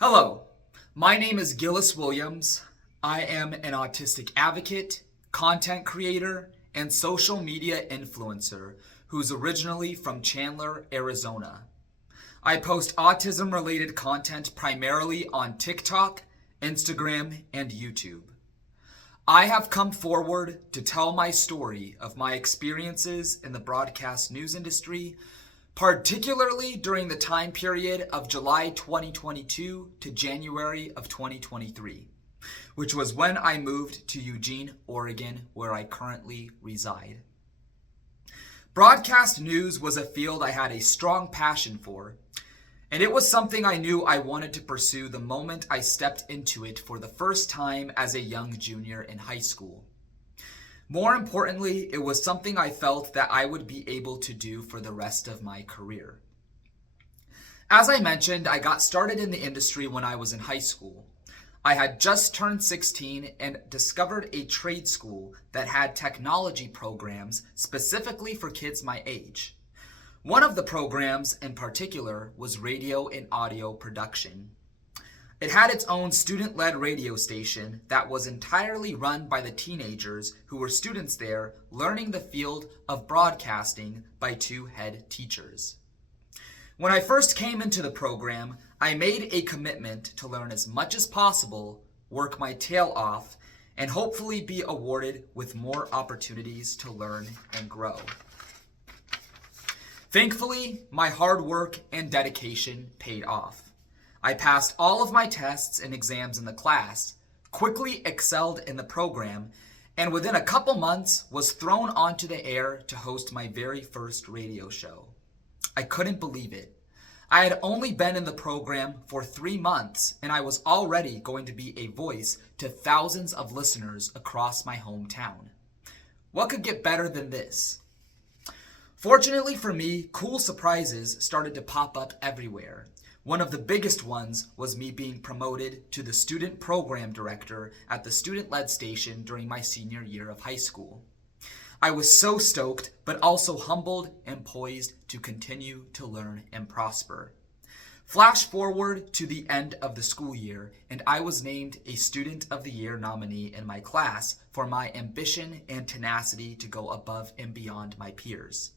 Hello, my name is Gillis Williams. I am an autistic advocate, content creator, and social media influencer who's originally from Chandler, Arizona. I post autism-related content primarily on TikTok, Instagram, and YouTube. I have come forward to tell my story of my experiences in the broadcast news industry, particularly during the time period of July 2022 to January of 2023, which was when I moved to Eugene, Oregon, where I currently reside. Broadcast news was a field I had a strong passion for, and it was something I knew I wanted to pursue the moment I stepped into it for the first time as a young junior in high school. More importantly, it was something I felt that I would be able to do for the rest of my career. As I mentioned, I got started in the industry when I was in high school. I had just turned 16 and discovered a trade school that had technology programs specifically for kids my age. One of the programs in particular was radio and audio production. It had its own student-led radio station that was entirely run by the teenagers who were students there learning the field of broadcasting by two head teachers. When I first came into the program, I made a commitment to learn as much as possible, work my tail off, and hopefully be awarded with more opportunities to learn and grow. Thankfully, my hard work and dedication paid off. I passed all of my tests and exams in the class, quickly excelled in the program, and within a couple months was thrown onto the air to host my very first radio show. I couldn't believe it. I had only been in the program for 3 months, and I was already going to be a voice to thousands of listeners across my hometown. What could get better than this? Fortunately for me, cool surprises started to pop up everywhere. One of the biggest ones was me being promoted to the student program director at the student-led station during my senior year of high school. I was so stoked, but also humbled and poised to continue to learn and prosper. Flash forward to the end of the school year, and I was named a Student of the Year nominee in my class for my ambition and tenacity to go above and beyond my peers.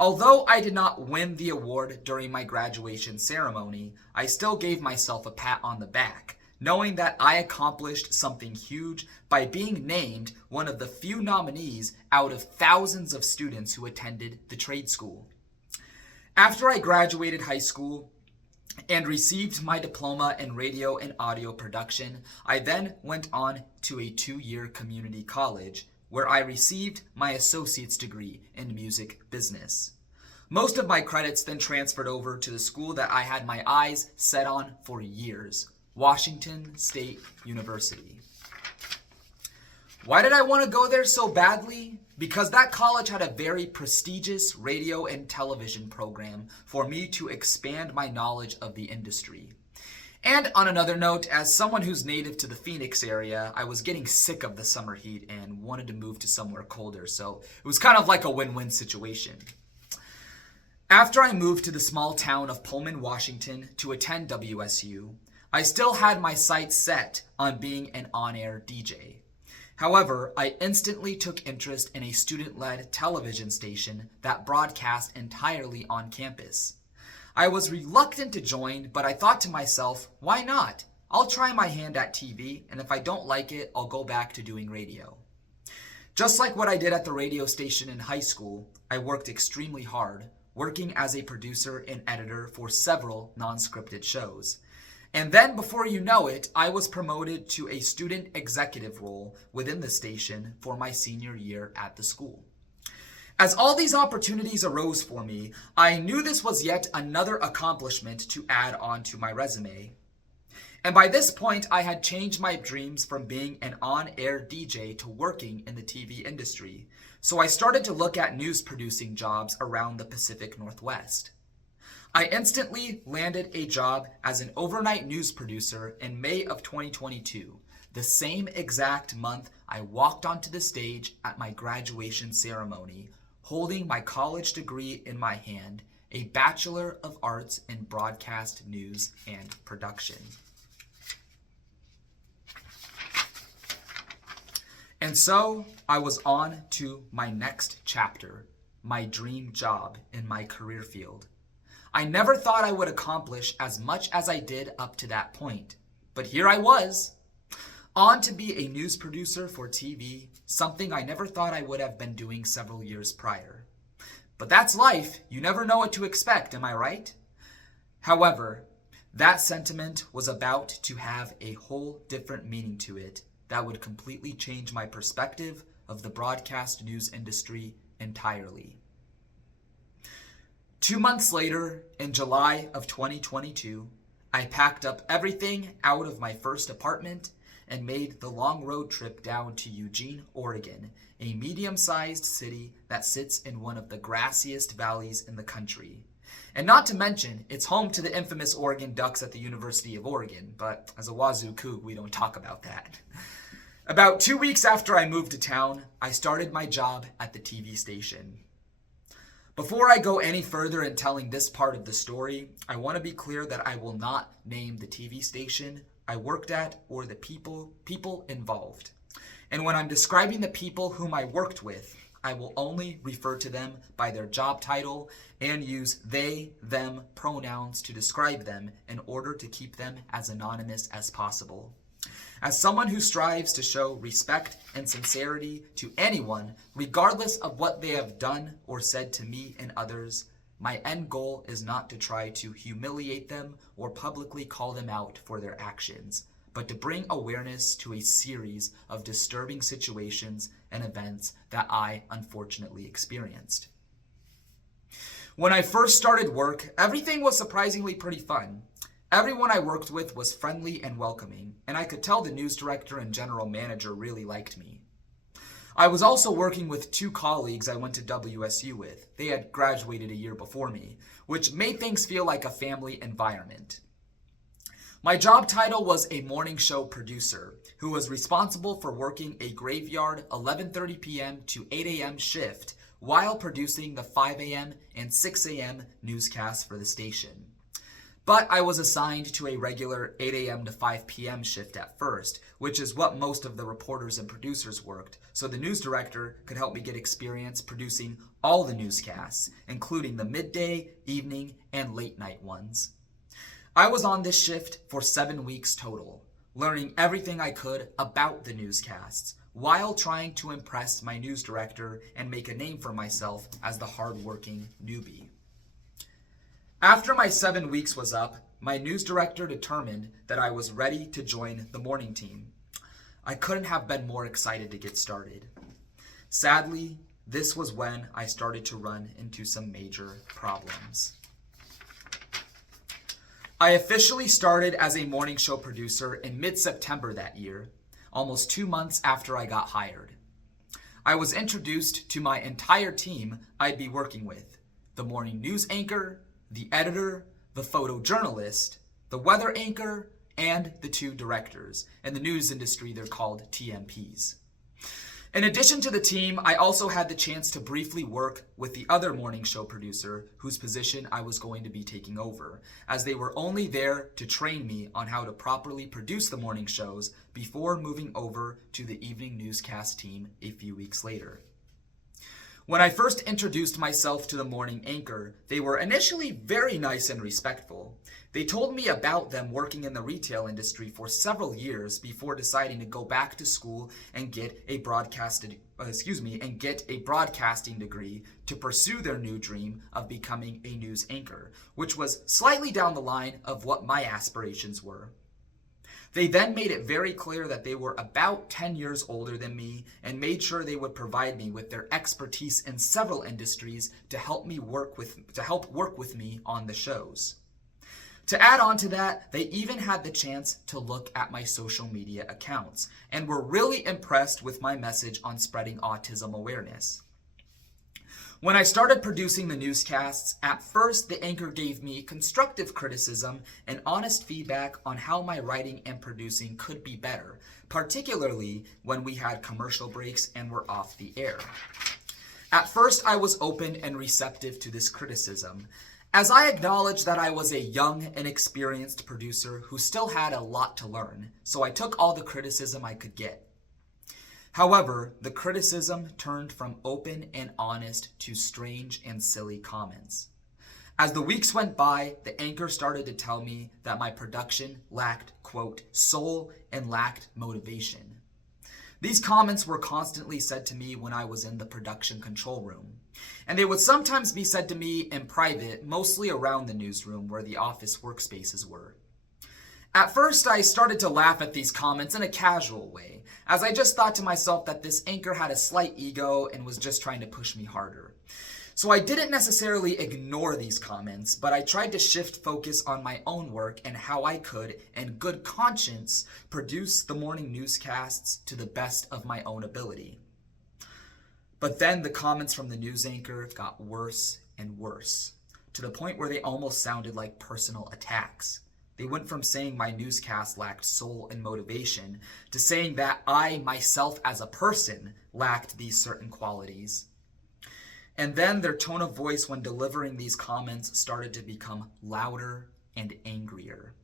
Although I did not win the award during my graduation ceremony, I still gave myself a pat on the back, knowing that I accomplished something huge by being named one of the few nominees out of thousands of students who attended the trade school. After I graduated high school and received my diploma in radio and audio production, I then went on to a 2-year community college, where I received my associate's degree in music business. Most of my credits then transferred over to the school that I had my eyes set on for years, Washington State University. Why did I want to go there so badly? Because that college had a very prestigious radio and television program for me to expand my knowledge of the industry. And on another note, as someone who's native to the Phoenix area, I was getting sick of the summer heat and wanted to move to somewhere colder, so it was kind of like a win-win situation. After I moved to the small town of Pullman, Washington to attend WSU, I still had my sights set on being an on-air DJ. However, I instantly took interest in a student-led television station that broadcast entirely on campus. I was reluctant to join, but I thought to myself, why not? I'll try my hand at TV, and if I don't like it, I'll go back to doing radio. Just like what I did at the radio station in high school, I worked extremely hard, working as a producer and editor for several non-scripted shows. And then, before you know it, I was promoted to a student executive role within the station for my senior year at the school. As all these opportunities arose for me, I knew this was yet another accomplishment to add on to my resume. And by this point, I had changed my dreams from being an on-air DJ to working in the TV industry. So I started to look at news producing jobs around the Pacific Northwest. I instantly landed a job as an overnight news producer in May of 2022, the same exact month I walked onto the stage at my graduation ceremony, holding my college degree in my hand a Bachelor of Arts in Broadcast News and Production. And so I was on to my next chapter, my dream job in my career field. I never thought I would accomplish as much as I did up to that point, but here I was, on to be a news producer for TV, something I never thought I would have been doing several years prior. But that's life. You never know what to expect, am I right? However, that sentiment was about to have a whole different meaning to it that would completely change my perspective of the broadcast news industry entirely. 2 months later, in July of 2022, I packed up everything out of my first apartment and made the long road trip down to Eugene, Oregon, a medium-sized city that sits in one of the grassiest valleys in the country. And not to mention, it's home to the infamous Oregon Ducks at the University of Oregon, but as a Wazoo Coug, we don't talk about that. About 2 weeks after I moved to town, I started my job at the TV station. Before I go any further in telling this part of the story, I want to be clear that I will not name the TV station I worked at or the people involved. And when I'm describing the people whom I worked with, I will only refer to them by their job title and use they, them pronouns to describe them in order to keep them as anonymous as possible. As someone who strives to show respect and sincerity to anyone, regardless of what they have done or said to me and others, my end goal is not to try to humiliate them or publicly call them out for their actions, but to bring awareness to a series of disturbing situations and events that I unfortunately experienced. When I first started work, everything was surprisingly pretty fun. Everyone I worked with was friendly and welcoming, and I could tell the news director and general manager really liked me. I was also working with 2 colleagues I went to WSU with. They had graduated a year before me, which made things feel like a family environment. My job title was a morning show producer who was responsible for working a graveyard 11:30 p.m. to 8 a.m. shift while producing the 5 a.m. and 6 a.m. newscasts for the station. But I was assigned to a regular 8 a.m. to 5 p.m. shift at first, which is what most of the reporters and producers worked, so the news director could help me get experience producing all the newscasts, including the midday, evening, and late night ones. I was on this shift for 7 weeks total, learning everything I could about the newscasts, while trying to impress my news director and make a name for myself as the hardworking newbie. After my 7 weeks was up, my news director determined that I was ready to join the morning team. I couldn't have been more excited to get started. Sadly, this was when I started to run into some major problems. I officially started as a morning show producer in mid-September that year, almost 2 months after I got hired. I was introduced to my entire team I'd be working with: the morning news anchor, the editor, the photojournalist, the weather anchor, and the 2 directors. In the news industry, they're called TMPs. In addition to the team, I also had the chance to briefly work with the other morning show producer whose position I was going to be taking over, as they were only there to train me on how to properly produce the morning shows before moving over to the evening newscast team a few weeks later. When I first introduced myself to the morning anchor, they were initially very nice and respectful. They told me about them working in the retail industry for several years before deciding to go back to school and get a broadcasting degree to pursue their new dream of becoming a news anchor, which was slightly down the line of what my aspirations were. They then made it very clear that they were about 10 years older than me and made sure they would provide me with their expertise in several industries to help work with me on the shows. To add on to that, they even had the chance to look at my social media accounts and were really impressed with my message on spreading autism awareness. When I started producing the newscasts, at first the anchor gave me constructive criticism and honest feedback on how my writing and producing could be better, particularly when we had commercial breaks and were off the air. At first I was open and receptive to this criticism, As I acknowledged that I was a young, inexperienced producer who still had a lot to learn, so I took all the criticism I could get. However, the criticism turned from open and honest to strange and silly comments. As the weeks went by, the anchor started to tell me that my production lacked, quote, soul and lacked motivation. These comments were constantly said to me when I was in the production control room, and they would sometimes be said to me in private, mostly around the newsroom where the office workspaces were. At first, I started to laugh at these comments in a casual way, as I just thought to myself that this anchor had a slight ego and was just trying to push me harder. So I didn't necessarily ignore these comments, but I tried to shift focus on my own work and how I could, in good conscience, produce the morning newscasts to the best of my own ability. But then the comments from the news anchor got worse and worse, to the point where they almost sounded like personal attacks. They went from saying my newscast lacked soul and motivation to saying that I, myself as a person, lacked these certain qualities. And then their tone of voice when delivering these comments started to become louder and angrier.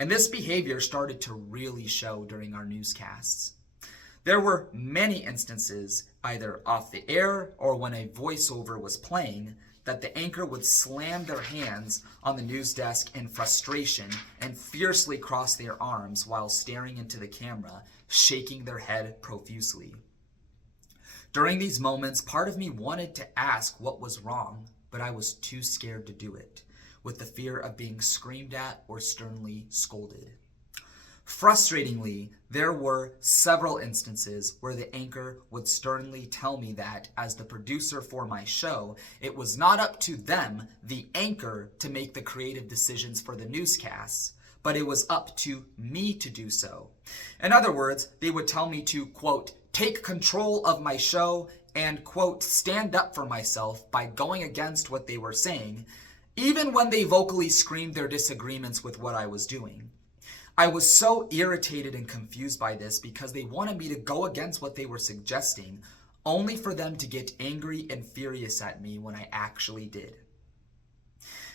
And this behavior started to really show during our newscasts. There were many instances, either off the air or when a voiceover was playing, that the anchor would slam their hands on the news desk in frustration and fiercely cross their arms while staring into the camera, shaking their head profusely. During these moments, part of me wanted to ask what was wrong, but I was too scared to do it, with the fear of being screamed at or sternly scolded. Frustratingly, there were several instances where the anchor would sternly tell me that, as the producer for my show, it was not up to them, the anchor, to make the creative decisions for the newscasts, but it was up to me to do so. In other words, they would tell me to, quote, take control of my show and, quote, stand up for myself by going against what they were saying, even when they vocally screamed their disagreements with what I was doing. I was so irritated and confused by this because they wanted me to go against what they were suggesting, only for them to get angry and furious at me when I actually did.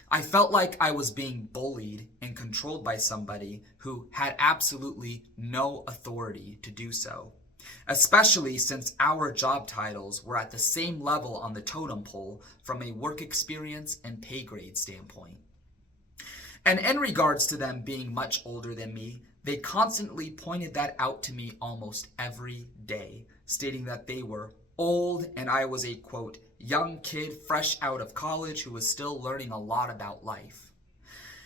I felt like I was being bullied and controlled by somebody who had absolutely no authority to do so, especially since our job titles were at the same level on the totem pole from a work experience and pay grade standpoint. And in regards to them being much older than me, they constantly pointed that out to me almost every day, stating that they were old and I was a, quote, young kid fresh out of college who was still learning a lot about life.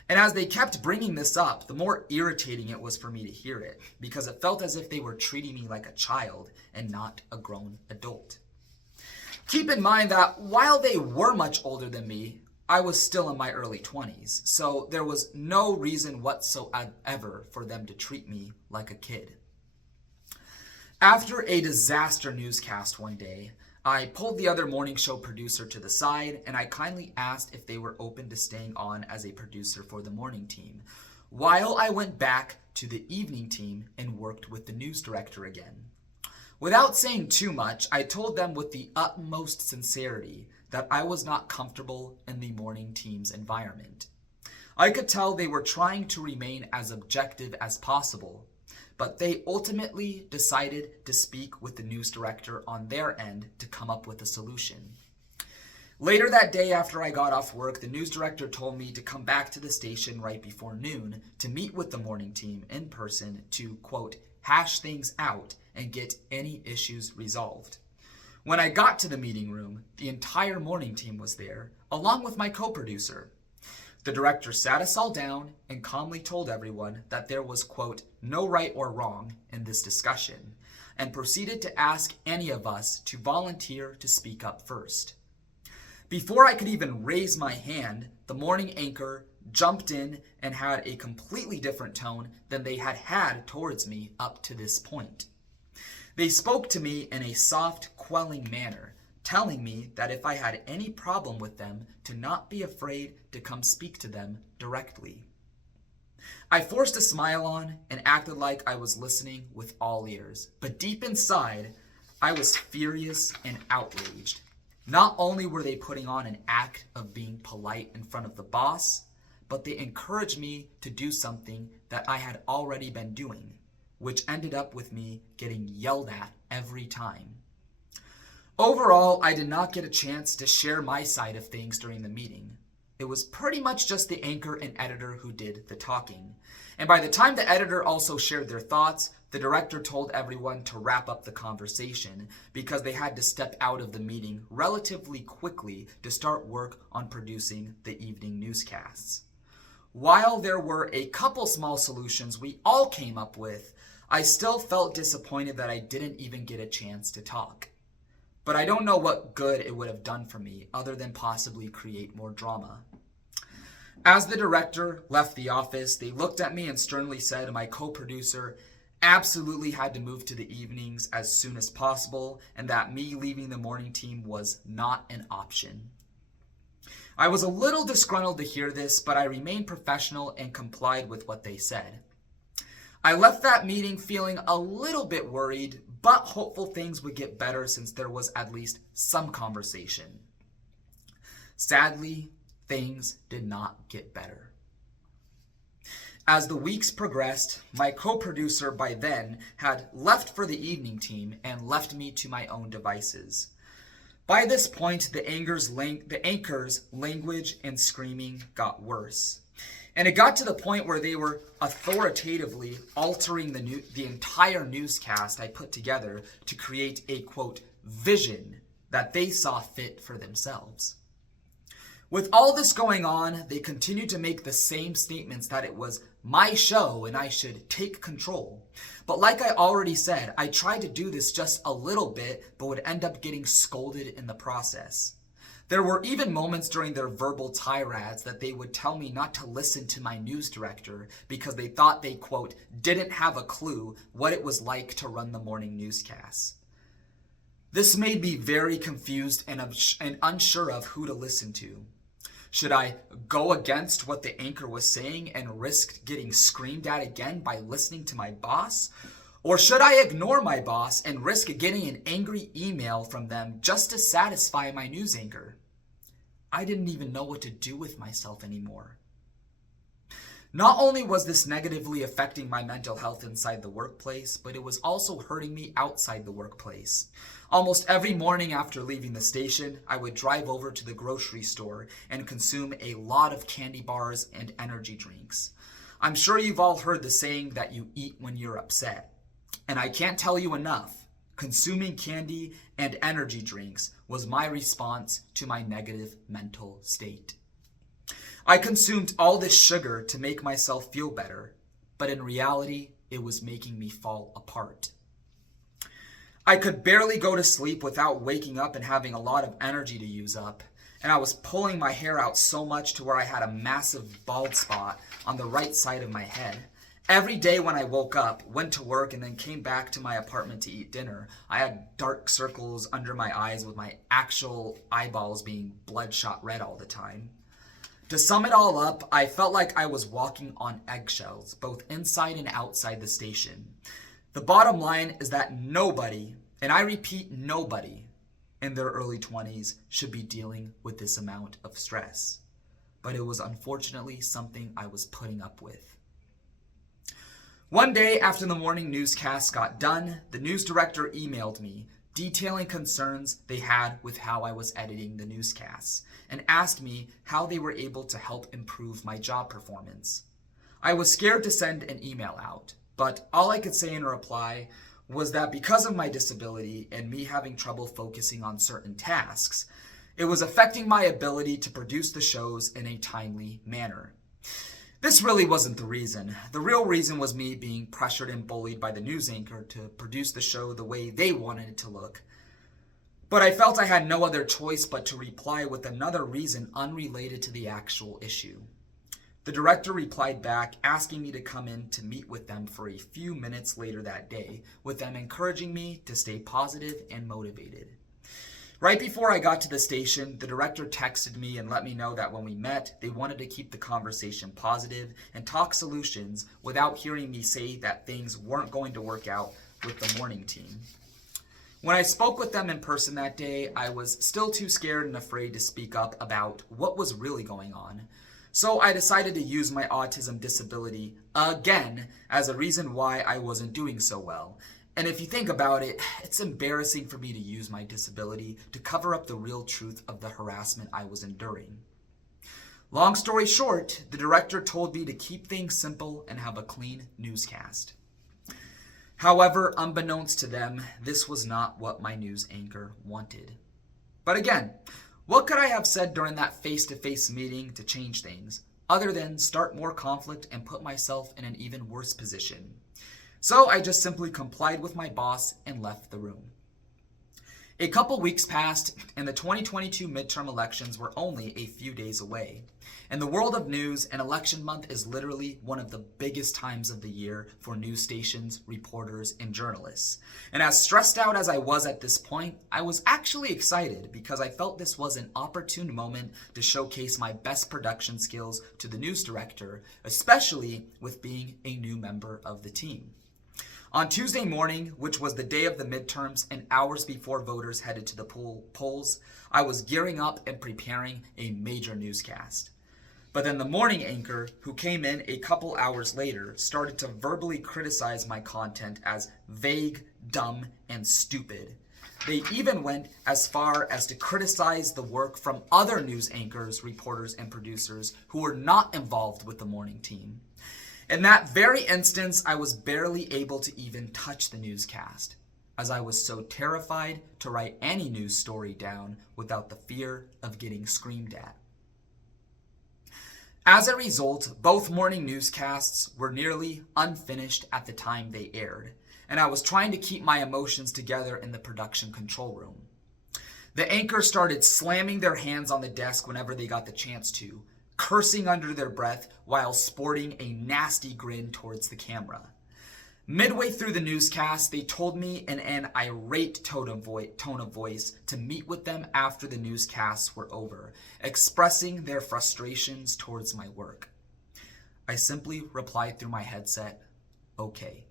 And as they kept bringing this up, the more irritating it was for me to hear it, because it felt as if they were treating me like a child and not a grown adult. Keep in mind that while they were much older than me, I was still in my early 20s, so there was no reason whatsoever for them to treat me like a kid. After a disaster newscast one day, I pulled the other morning show producer to the side and I kindly asked if they were open to staying on as a producer for the morning team, while I went back to the evening team and worked with the news director again. Without saying too much, I told them with the utmost sincerity that I was not comfortable in the morning team's environment. I could tell they were trying to remain as objective as possible, but they ultimately decided to speak with the news director on their end to come up with a solution. Later that day after I got off work, the news director told me to come back to the station right before noon to meet with the morning team in person to, quote, hash things out and get any issues resolved. When I got to the meeting room, the entire morning team was there, along with my co-producer. The director sat us all down and calmly told everyone that there was, quote, no right or wrong in this discussion, and proceeded to ask any of us to volunteer to speak up first. Before I could even raise my hand, the morning anchor jumped in and had a completely different tone than they had had towards me up to this point. They spoke to me in a soft, quelling manner, telling me that if I had any problem with them, to not be afraid to come speak to them directly. I forced a smile on and acted like I was listening with all ears, but deep inside, I was furious and outraged. Not only were they putting on an act of being polite in front of the boss, but they encouraged me to do something that I had already been doing, which ended up with me getting yelled at every time. Overall, I did not get a chance to share my side of things during the meeting. It was pretty much just the anchor and editor who did the talking. And by the time the editor also shared their thoughts, the director told everyone to wrap up the conversation because they had to step out of the meeting relatively quickly to start work on producing the evening newscasts. While there were a couple small solutions we all came up with, I still felt disappointed that I didn't even get a chance to talk. But I don't know what good it would have done for me other than possibly create more drama. As the director left the office, they looked at me and sternly said my co-producer absolutely had to move to the evenings as soon as possible and that me leaving the morning team was not an option. I was a little disgruntled to hear this, but I remained professional and complied with what they said. I left that meeting feeling a little bit worried, but hopeful things would get better since there was at least some conversation. Sadly, things did not get better. As the weeks progressed, my co-producer by then had left for the evening team and left me to my own devices. By this point, the anchor's language and screaming got worse. And it got to the point where they were authoritatively altering the entire newscast I put together to create a, quote, vision that they saw fit for themselves. With all this going on, they continued to make the same statements that it was my show and I should take control. But like I already said, I tried to do this just a little bit, but would end up getting scolded in the process. There were even moments during their verbal tirades that they would tell me not to listen to my news director because they thought they, quote, didn't have a clue what it was like to run the morning newscasts. This made me very confused and unsure of who to listen to. Should I go against what the anchor was saying and risk getting screamed at again by listening to my boss? Or should I ignore my boss and risk getting an angry email from them just to satisfy my news anchor? I didn't even know what to do with myself anymore. Not only was this negatively affecting my mental health inside the workplace, but it was also hurting me outside the workplace. Almost every morning after leaving the station, I would drive over to the grocery store and consume a lot of candy bars and energy drinks. I'm sure you've all heard the saying that you eat when you're upset. And I can't tell you enough, consuming candy and energy drinks was my response to my negative mental state. I consumed all this sugar to make myself feel better, but in reality, it was making me fall apart. I could barely go to sleep without waking up and having a lot of energy to use up, and I was pulling my hair out so much to where I had a massive bald spot on the right side of my head. Every day when I woke up, went to work, and then came back to my apartment to eat dinner, I had dark circles under my eyes with my actual eyeballs being bloodshot red all the time. To sum it all up, I felt like I was walking on eggshells, both inside and outside the station. The bottom line is that nobody, and I repeat nobody, in their early 20s should be dealing with this amount of stress. But it was unfortunately something I was putting up with. One day after the morning newscast got done, the news director emailed me detailing concerns they had with how I was editing the newscasts and asked me how they were able to help improve my job performance. I was scared to send an email out, but all I could say in reply was that because of my disability and me having trouble focusing on certain tasks, it was affecting my ability to produce the shows in a timely manner. This really wasn't the reason. The real reason was me being pressured and bullied by the news anchor to produce the show the way they wanted it to look. But I felt I had no other choice but to reply with another reason unrelated to the actual issue. The director replied back asking me to come in to meet with them for a few minutes later that day, with them encouraging me to stay positive and motivated. Right before I got to the station, the director texted me and let me know that when we met, they wanted to keep the conversation positive and talk solutions without hearing me say that things weren't going to work out with the morning team. When I spoke with them in person that day, I was still too scared and afraid to speak up about what was really going on. So I decided to use my autism disability again as a reason why I wasn't doing so well. And if you think about it, it's embarrassing for me to use my disability to cover up the real truth of the harassment I was enduring. Long story short, the director told me to keep things simple and have a clean newscast. However, unbeknownst to them, this was not what my news anchor wanted. But again, what could I have said during that face-to-face meeting to change things, other than start more conflict and put myself in an even worse position? So I just simply complied with my boss and left the room. A couple weeks passed, and the 2022 midterm elections were only a few days away. In the world of news, an election month is literally one of the biggest times of the year for news stations, reporters, and journalists. And as stressed out as I was at this point, I was actually excited because I felt this was an opportune moment to showcase my best production skills to the news director, especially with being a new member of the team. On Tuesday morning, which was the day of the midterms and hours before voters headed to the polls, I was gearing up and preparing a major newscast. But then the morning anchor, who came in a couple hours later, started to verbally criticize my content as vague, dumb, and stupid. They even went as far as to criticize the work from other news anchors, reporters, and producers who were not involved with the morning team. In that very instance, I was barely able to even touch the newscast, as I was so terrified to write any news story down without the fear of getting screamed at. As a result, both morning newscasts were nearly unfinished at the time they aired, and I was trying to keep my emotions together in the production control room. The anchors started slamming their hands on the desk whenever they got the chance to, cursing under their breath while sporting a nasty grin towards the camera. Midway through the newscast, they told me in an irate tone of voice to meet with them after the newscasts were over, expressing their frustrations towards my work. I simply replied through my headset, "Okay."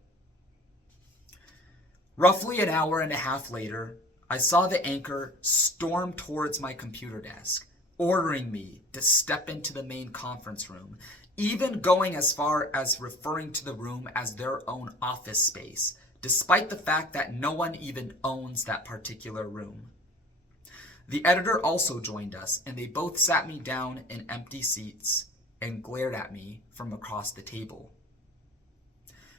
Roughly an hour and a half later, I saw the anchor storm towards my computer desk, ordering me to step into the main conference room, even going as far as referring to the room as their own office space, despite the fact that no one even owns that particular room. The editor also joined us, and they both sat me down in empty seats and glared at me from across the table.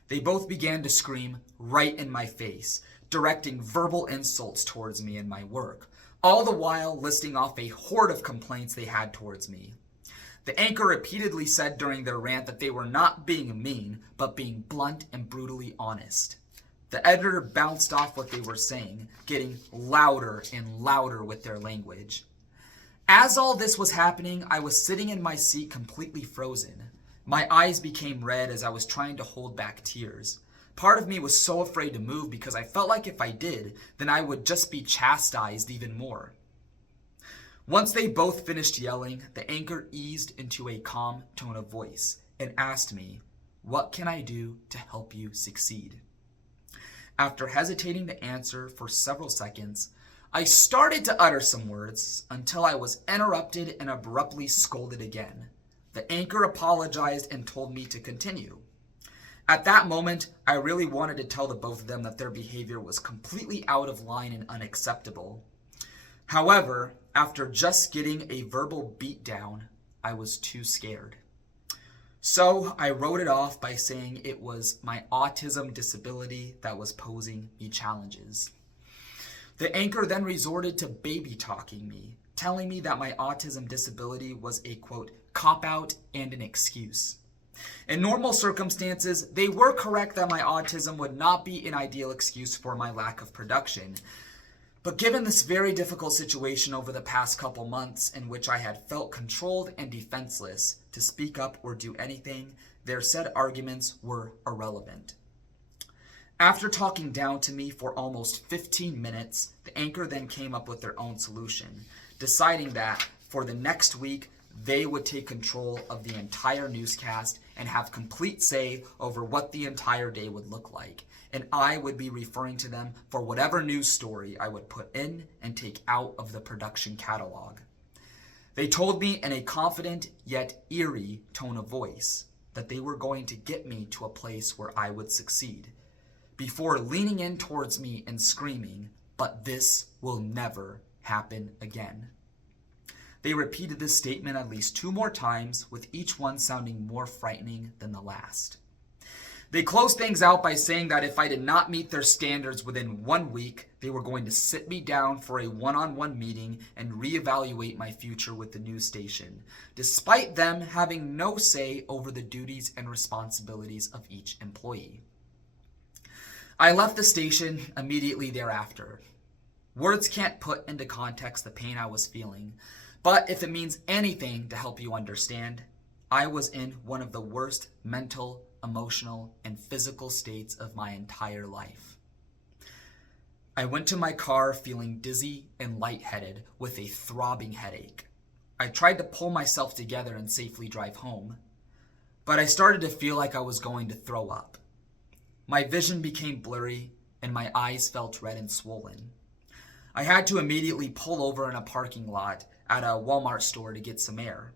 They both began to scream right in my face, directing verbal insults towards me and my work, all the while listing off a horde of complaints they had towards me. The anchor repeatedly said during their rant that they were not being mean, but being blunt and brutally honest. The editor bounced off what they were saying, getting louder and louder with their language. As all this was happening, I was sitting in my seat completely frozen. My eyes became red as I was trying to hold back tears. Part of me was so afraid to move because I felt like if I did, then I would just be chastised even more. Once they both finished yelling, the anchor eased into a calm tone of voice and asked me, "What can I do to help you succeed?" After hesitating to answer for several seconds, I started to utter some words until I was interrupted and abruptly scolded again. The anchor apologized and told me to continue. At that moment, I really wanted to tell the both of them that their behavior was completely out of line and unacceptable. However, after just getting a verbal beatdown, I was too scared. So I wrote it off by saying it was my autism disability that was posing me challenges. The anchor then resorted to baby talking me, telling me that my autism disability was a, quote, cop-out and an excuse. In normal circumstances, they were correct that my autism would not be an ideal excuse for my lack of production. But given this very difficult situation over the past couple months in which I had felt controlled and defenseless to speak up or do anything, their said arguments were irrelevant. After talking down to me for almost 15 minutes, the anchor then came up with their own solution, deciding that for the next week, they would take control of the entire newscast and have complete say over what the entire day would look like. And I would be referring to them for whatever news story I would put in and take out of the production catalog. They told me in a confident yet eerie tone of voice that they were going to get me to a place where I would succeed, before leaning in towards me and screaming, "But this will never happen again." They repeated this statement at least 2 more times, with each one sounding more frightening than the last. They closed things out by saying that if I did not meet their standards within 1 week, they were going to sit me down for a one-on-one meeting and reevaluate my future with the news station, despite them having no say over the duties and responsibilities of each employee. I left the station immediately thereafter. Words can't put into context the pain I was feeling, but if it means anything to help you understand, I was in one of the worst mental, emotional, and physical states of my entire life. I went to my car feeling dizzy and lightheaded with a throbbing headache. I tried to pull myself together and safely drive home, but I started to feel like I was going to throw up. My vision became blurry and my eyes felt red and swollen. I had to immediately pull over in a parking lot at a Walmart store to get some air.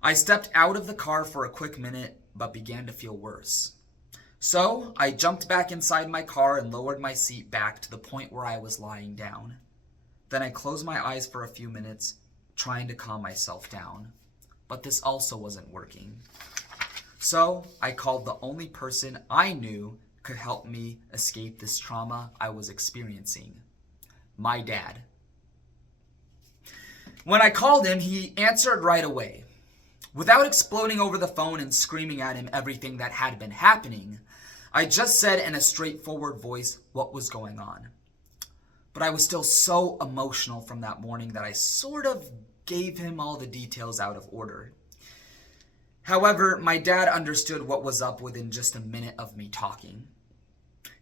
I stepped out of the car for a quick minute, but began to feel worse. So I jumped back inside my car and lowered my seat back to the point where I was lying down. Then I closed my eyes for a few minutes, trying to calm myself down. But this also wasn't working. So I called the only person I knew could help me escape this trauma I was experiencing: my dad. When I called him, he answered right away. Without exploding over the phone and screaming at him everything that had been happening, I just said in a straightforward voice what was going on. But I was still so emotional from that morning that I sort of gave him all the details out of order. However, my dad understood what was up within just a minute of me talking.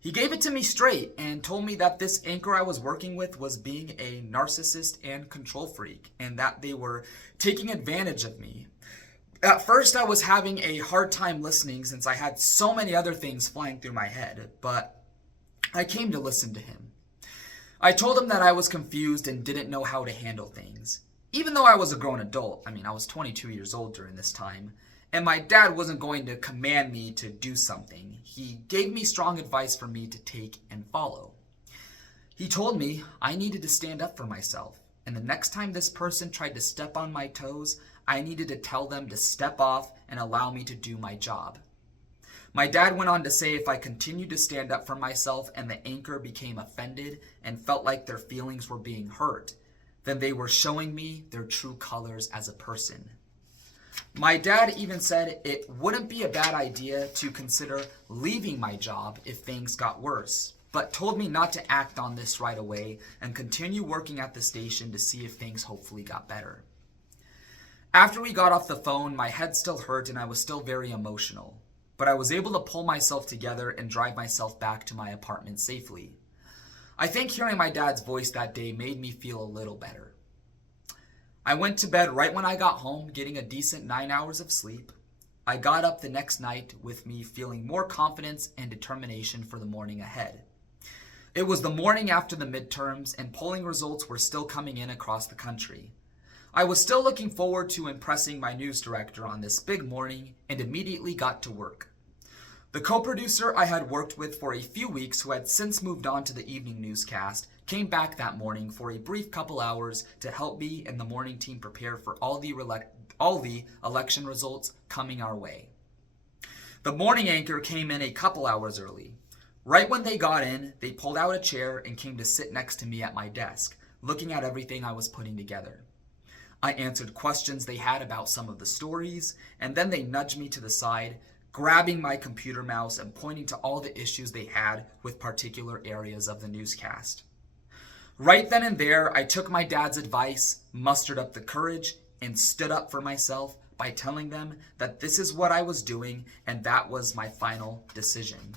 He gave it to me straight and told me that this anchor I was working with was being a narcissist and control freak, and that they were taking advantage of me. At first, I was having a hard time listening since I had so many other things flying through my head, but I came to listen to him. I told him that I was confused and didn't know how to handle things. Even though I was a grown adult, I was 22 years old during this time, and my dad wasn't going to command me to do something. He gave me strong advice for me to take and follow. He told me I needed to stand up for myself, and the next time this person tried to step on my toes, I needed to tell them to step off and allow me to do my job. My dad went on to say if I continued to stand up for myself and the anchor became offended and felt like their feelings were being hurt, then they were showing me their true colors as a person. My dad even said it wouldn't be a bad idea to consider leaving my job if things got worse, but told me not to act on this right away and continue working at the station to see if things hopefully got better. After we got off the phone, my head still hurt and I was still very emotional, but I was able to pull myself together and drive myself back to my apartment safely. I think hearing my dad's voice that day made me feel a little better. I went to bed right when I got home, getting a decent 9 hours of sleep. I got up the next night with me feeling more confidence and determination for the morning ahead. It was the morning after the midterms and polling results were still coming in across the country. I was still looking forward to impressing my news director on this big morning and immediately got to work. The co-producer I had worked with for a few weeks, who had since moved on to the evening newscast, came back that morning for a brief couple hours to help me and the morning team prepare for all the election results coming our way. The morning anchor came in a couple hours early. Right when they got in, they pulled out a chair and came to sit next to me at my desk, looking at everything I was putting together. I answered questions they had about some of the stories, and then they nudged me to the side, grabbing my computer mouse and pointing to all the issues they had with particular areas of the newscast. Right then and there, I took my dad's advice, mustered up the courage, and stood up for myself by telling them that this is what I was doing and that was my final decision.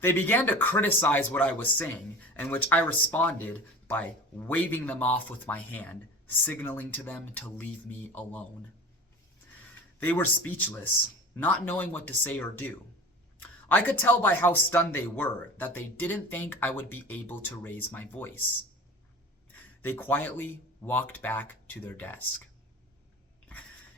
They began to criticize what I was saying, in which I responded by waving them off with my hand, signaling to them to leave me alone. They were speechless, not knowing what to say or do. I could tell by how stunned they were that they didn't think I would be able to raise my voice. They quietly walked back to their desk.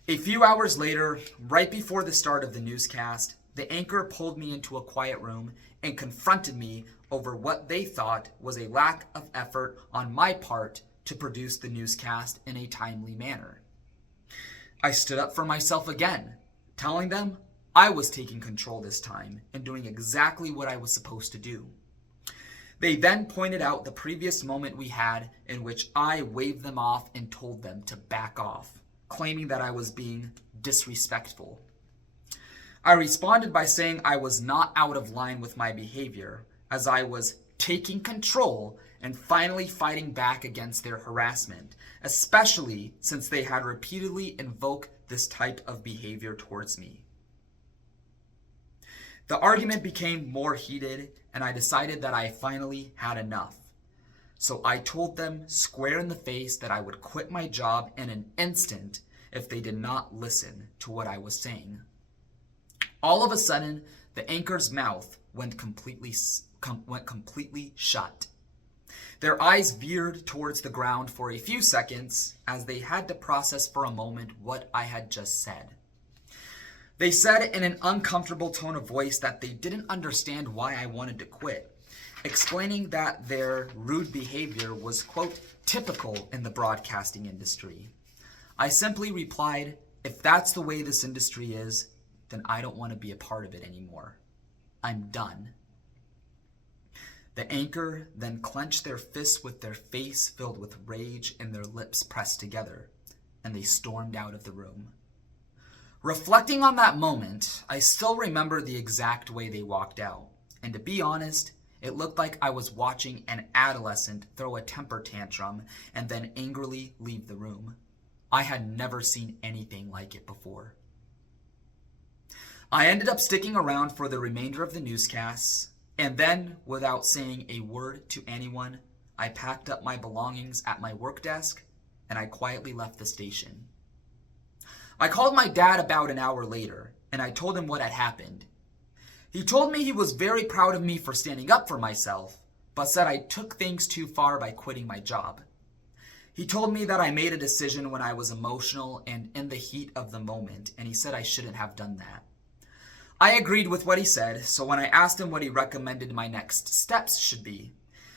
A few hours later, right before the start of the newscast, the anchor pulled me into a quiet room and confronted me over what they thought was a lack of effort on my part to produce the newscast in a timely manner. I stood up for myself again, telling them I was taking control this time and doing exactly what I was supposed to do. They then pointed out the previous moment we had in which I waved them off and told them to back off, claiming that I was being disrespectful. I responded by saying I was not out of line with my behavior, as I was taking control and finally fighting back against their harassment, especially since they had repeatedly invoked this type of behavior towards me. The argument became more heated, and I decided that I finally had enough. So I told them square in the face that I would quit my job in an instant if they did not listen to what I was saying. All of a sudden, the anchor's mouth went completely shut. Their eyes veered towards the ground for a few seconds as they had to process for a moment what I had just said. They said in an uncomfortable tone of voice that they didn't understand why I wanted to quit, explaining that their rude behavior was, quote, typical in the broadcasting industry. I simply replied, if that's the way this industry is, then I don't want to be a part of it anymore. I'm done. The anchor then clenched their fists with their face filled with rage and their lips pressed together, and they stormed out of the room. Reflecting on that moment, I still remember the exact way they walked out, and to be honest, it looked like I was watching an adolescent throw a temper tantrum and then angrily leave the room. I had never seen anything like it before. I ended up sticking around for the remainder of the newscasts, and then, without saying a word to anyone, I packed up my belongings at my work desk and I quietly left the station. I called my dad about an hour later, and I told him what had happened. He told me he was very proud of me for standing up for myself, but said I took things too far by quitting my job. He told me that I made a decision when I was emotional and in the heat of the moment, and he said I shouldn't have done that. I agreed with what he said, so when I asked him what he recommended my next steps should be,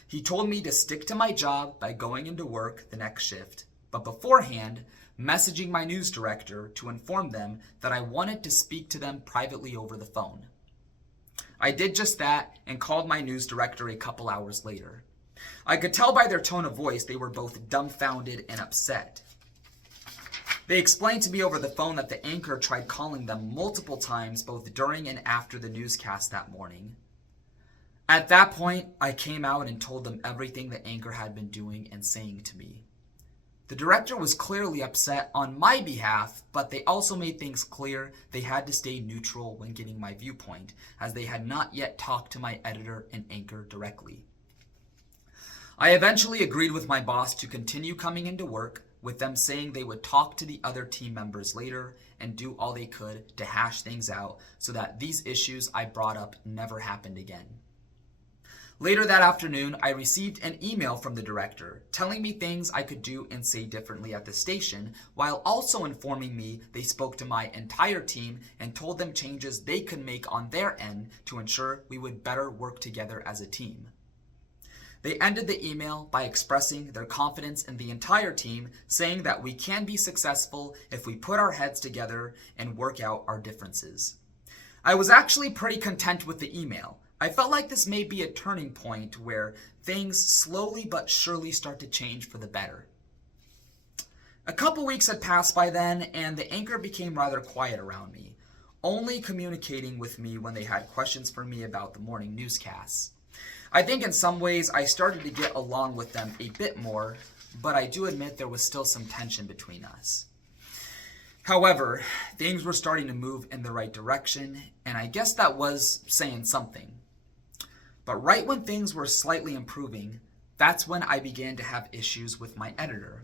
he told me to stick to my job by going into work the next shift, but beforehand, messaging my news director to inform them that I wanted to speak to them privately over the phone. I did just that and called my news director a couple hours later. I could tell by their tone of voice they were both dumbfounded and upset. They explained to me over the phone that the anchor tried calling them multiple times both during and after the newscast that morning. At that point, I came out and told them everything the anchor had been doing and saying to me. The director was clearly upset on my behalf, but they also made things clear they had to stay neutral when getting my viewpoint, as they had not yet talked to my editor and anchor directly. I eventually agreed with my boss to continue coming into work, with them saying they would talk to the other team members later and do all they could to hash things out so that these issues I brought up never happened again. Later that afternoon, I received an email from the director telling me things I could do and say differently at the station, while also informing me they spoke to my entire team and told them changes they could make on their end to ensure we would better work together as a team. They ended the email by expressing their confidence in the entire team, saying that we can be successful if we put our heads together and work out our differences. I was actually pretty content with the email. I felt like this may be a turning point where things slowly but surely start to change for the better. A couple weeks had passed by then, and the anchor became rather quiet around me, only communicating with me when they had questions for me about the morning newscasts. I think in some ways I started to get along with them a bit more, but I do admit there was still some tension between us. However, things were starting to move in the right direction, and I guess that was saying something. But right when things were slightly improving, that's when I began to have issues with my editor.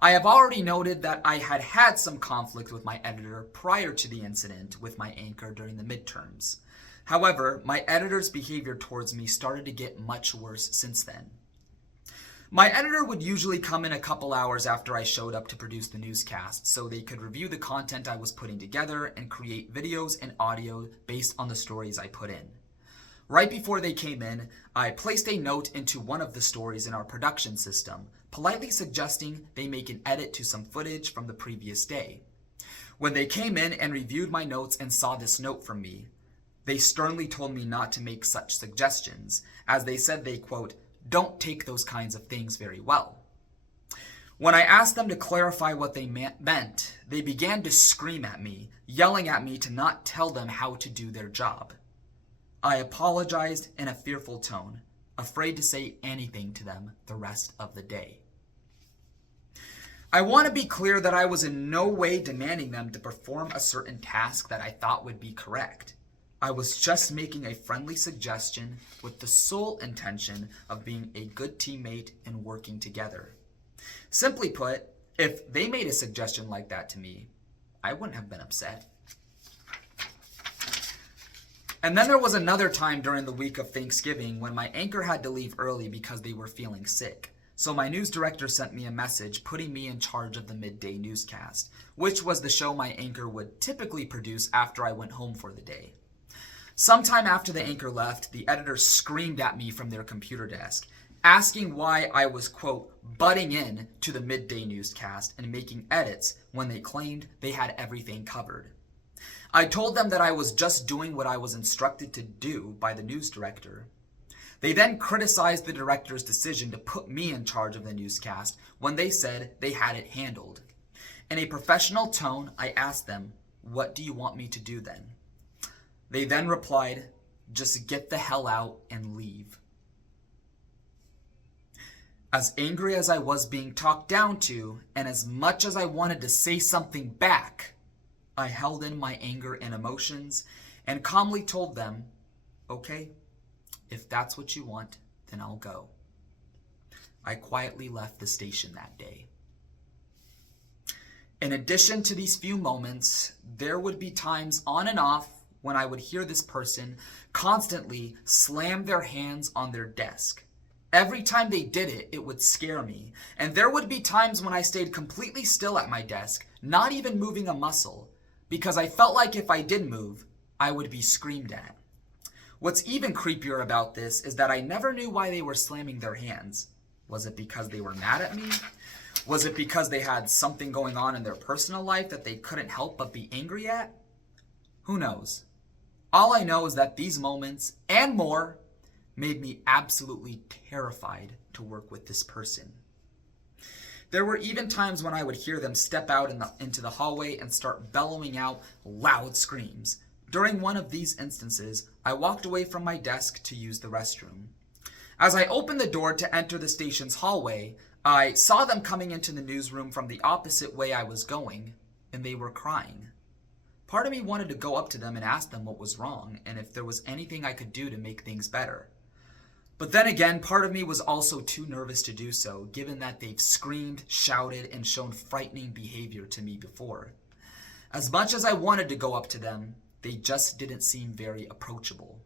I have already noted that I had had some conflict with my editor prior to the incident with my anchor during the midterms. However, my editor's behavior towards me started to get much worse since then. My editor would usually come in a couple hours after I showed up to produce the newscast so they could review the content I was putting together and create videos and audio based on the stories I put in. Right before they came in, I placed a note into one of the stories in our production system, politely suggesting they make an edit to some footage from the previous day. When they came in and reviewed my notes and saw this note from me, they sternly told me not to make such suggestions, as they said they, quote, don't take those kinds of things very well. When I asked them to clarify what they meant, they began to scream at me, yelling at me to not tell them how to do their job. I apologized in a fearful tone, afraid to say anything to them the rest of the day. I want to be clear that I was in no way demanding them to perform a certain task that I thought would be correct. I was just making a friendly suggestion with the sole intention of being a good teammate and working together. Simply put, if they made a suggestion like that to me, I wouldn't have been upset. And then there was another time during the week of Thanksgiving when my anchor had to leave early because they were feeling sick. So my news director sent me a message putting me in charge of the midday newscast, which was the show my anchor would typically produce after I went home for the day. Sometime after the anchor left, the editor screamed at me from their computer desk, asking why I was, quote, butting in to the midday newscast and making edits when they claimed they had everything covered. I told them that I was just doing what I was instructed to do by the news director. They then criticized the director's decision to put me in charge of the newscast when they said they had it handled. In a professional tone, I asked them, what do you want me to do then? They then replied, just get the hell out and leave. As angry as I was being talked down to, and as much as I wanted to say something back, I held in my anger and emotions and calmly told them, okay, if that's what you want, then I'll go. I quietly left the station that day. In addition to these few moments, there would be times on and off when I would hear this person constantly slam their hands on their desk. Every time they did it, it would scare me. And there would be times when I stayed completely still at my desk, not even moving a muscle, because I felt like if I did move, I would be screamed at. What's even creepier about this is that I never knew why they were slamming their hands. Was it because they were mad at me? Was it because they had something going on in their personal life that they couldn't help but be angry at? Who knows? All I know is that these moments, and more, made me absolutely terrified to work with this person. There were even times when I would hear them step out into the hallway and start bellowing out loud screams. During one of these instances, I walked away from my desk to use the restroom. As I opened the door to enter the station's hallway, I saw them coming into the newsroom from the opposite way I was going, and they were crying. Part of me wanted to go up to them and ask them what was wrong and if there was anything I could do to make things better. But then again, part of me was also too nervous to do so, given that they've screamed, shouted, and shown frightening behavior to me before. As much as I wanted to go up to them, they just didn't seem very approachable.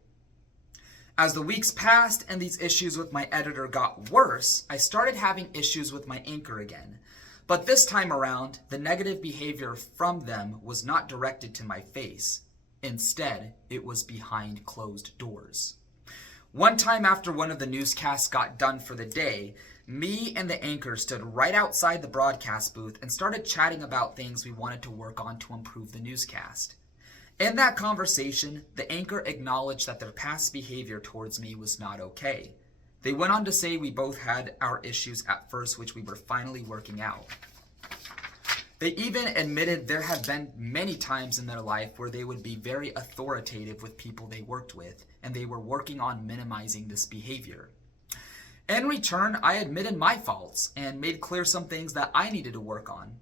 As the weeks passed and these issues with my editor got worse, I started having issues with my anchor again. But this time around, the negative behavior from them was not directed to my face. Instead, it was behind closed doors. One time after one of the newscasts got done for the day, me and the anchor stood right outside the broadcast booth and started chatting about things we wanted to work on to improve the newscast. In that conversation, the anchor acknowledged that their past behavior towards me was not okay. They went on to say we both had our issues at first, which we were finally working out. They even admitted there had been many times in their life where they would be very authoritative with people they worked with, and they were working on minimizing this behavior. In return, I admitted my faults and made clear some things that I needed to work on.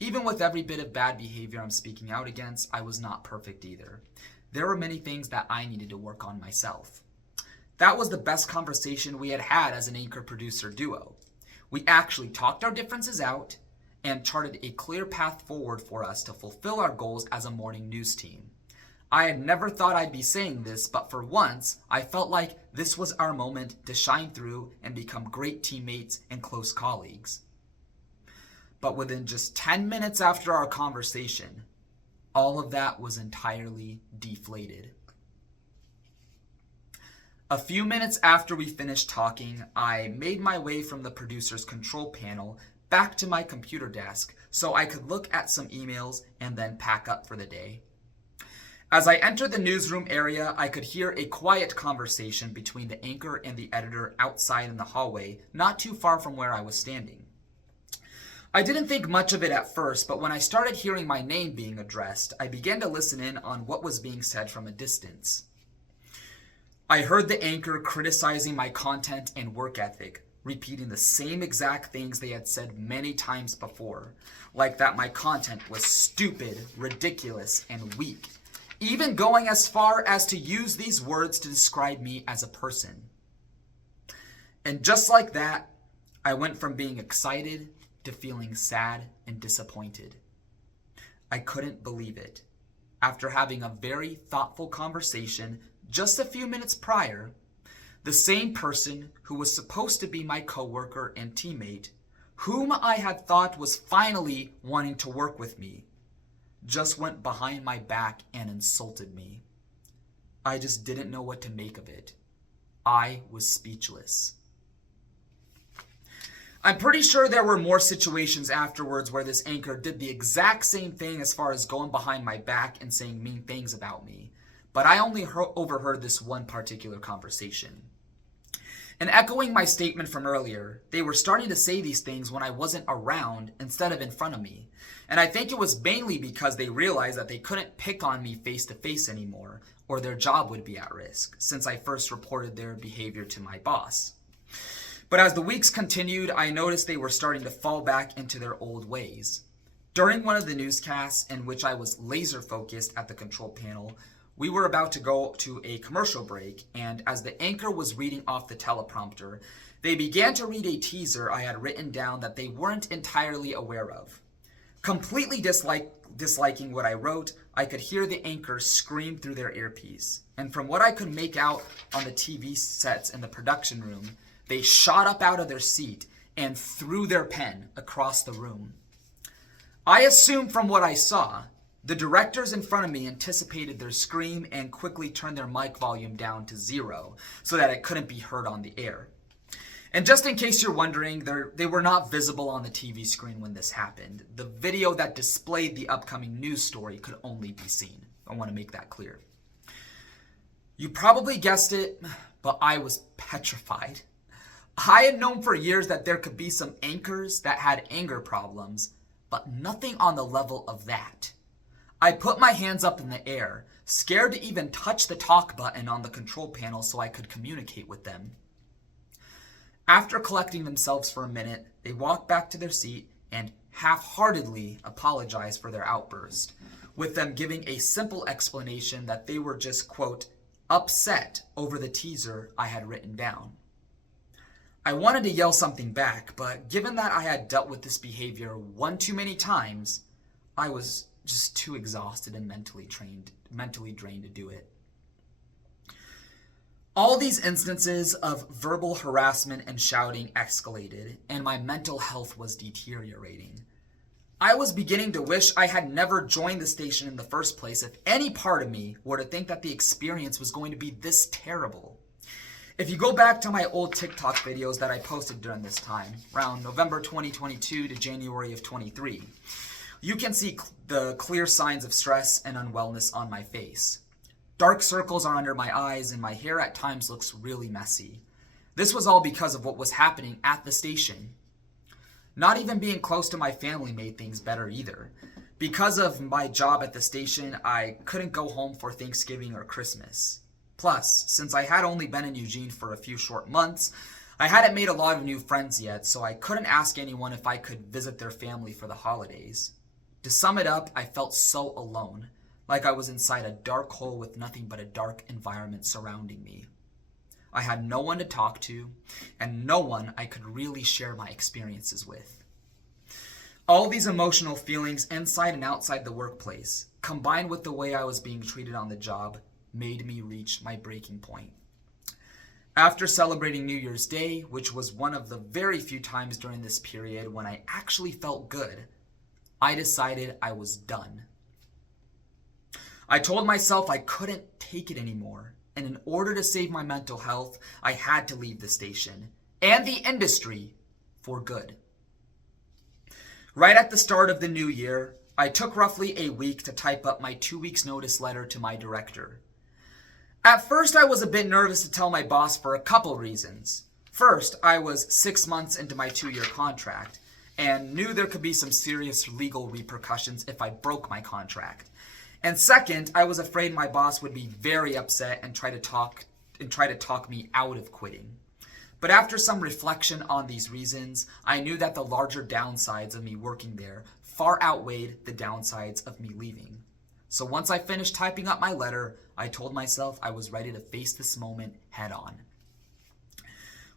Even with every bit of bad behavior I'm speaking out against, I was not perfect either. There were many things that I needed to work on myself. That was the best conversation we had had as an anchor-producer duo. We actually talked our differences out and charted a clear path forward for us to fulfill our goals as a morning news team. I had never thought I'd be saying this, but for once, I felt like this was our moment to shine through and become great teammates and close colleagues. But within just 10 minutes after our conversation, all of that was entirely deflated. A few minutes after we finished talking, I made my way from the producer's control panel back to my computer desk so I could look at some emails and then pack up for the day. As I entered the newsroom area, I could hear a quiet conversation between the anchor and the editor outside in the hallway, not too far from where I was standing. I didn't think much of it at first, but when I started hearing my name being addressed, I began to listen in on what was being said from a distance. I heard the anchor criticizing my content and work ethic, repeating the same exact things they had said many times before, like that my content was stupid, ridiculous, and weak, even going as far as to use these words to describe me as a person. And just like that, I went from being excited to feeling sad and disappointed. I couldn't believe it. After having a very thoughtful conversation just a few minutes prior, the same person who was supposed to be my coworker and teammate, whom I had thought was finally wanting to work with me, just went behind my back and insulted me. I just didn't know what to make of it. I was speechless. I'm pretty sure there were more situations afterwards where this anchor did the exact same thing as far as going behind my back and saying mean things about me, but I only overheard this one particular conversation. And echoing my statement from earlier, they were starting to say these things when I wasn't around instead of in front of me. And I think it was mainly because they realized that they couldn't pick on me face to face anymore, or their job would be at risk, since I first reported their behavior to my boss. But as the weeks continued, I noticed they were starting to fall back into their old ways. During one of the newscasts in which I was laser focused at the control panel, we were about to go to a commercial break, and as the anchor was reading off the teleprompter, they began to read a teaser I had written down that they weren't entirely aware of. Completely disliking what I wrote, I could hear the anchor scream through their earpiece. And from what I could make out on the TV sets in the production room, they shot up out of their seat and threw their pen across the room. I assumed from what I saw, the directors in front of me anticipated their scream and quickly turned their mic volume down to 0 so that it couldn't be heard on the air. And just in case you're wondering, they were not visible on the TV screen when this happened. The video that displayed the upcoming news story could only be seen. I want to make that clear. You probably guessed it, but I was petrified. I had known for years that there could be some anchors that had anger problems, but nothing on the level of that. I put my hands up in the air, scared to even touch the talk button on the control panel so I could communicate with them. After collecting themselves for a minute, they walked back to their seat and half-heartedly apologized for their outburst, with them giving a simple explanation that they were just, quote, upset over the teaser I had written down. I wanted to yell something back, but given that I had dealt with this behavior one too many times, I was just too exhausted and mentally drained to do it. All these instances of verbal harassment and shouting escalated, and my mental health was deteriorating. I was beginning to wish I had never joined the station in the first place if any part of me were to think that the experience was going to be this terrible. If you go back to my old TikTok videos that I posted during this time, around November 2022 to January of 23, you can see the clear signs of stress and unwellness on my face. Dark circles are under my eyes and my hair at times looks really messy. This was all because of what was happening at the station. Not even being close to my family made things better either. Because of my job at the station, I couldn't go home for Thanksgiving or Christmas. Plus, since I had only been in Eugene for a few short months, I hadn't made a lot of new friends yet, so I couldn't ask anyone if I could visit their family for the holidays. To sum it up, I felt so alone, like I was inside a dark hole with nothing but a dark environment surrounding me. I had no one to talk to, and no one I could really share my experiences with. All these emotional feelings inside and outside the workplace, combined with the way I was being treated on the job, made me reach my breaking point. After celebrating New Year's Day, which was one of the very few times during this period when I actually felt good, I decided I was done. I told myself I couldn't take it anymore, and in order to save my mental health, I had to leave the station and the industry for good. Right at the start of the new year, I took roughly a week to type up my 2 weeks notice letter to my director. At first, I was a bit nervous to tell my boss for a couple reasons. First, I was 6 months into my 2-year contract and knew there could be some serious legal repercussions if I broke my contract. And second, I was afraid my boss would be very upset and try to talk me out of quitting. But after some reflection on these reasons, I knew that the larger downsides of me working there far outweighed the downsides of me leaving. So once I finished typing up my letter, I told myself I was ready to face this moment head on.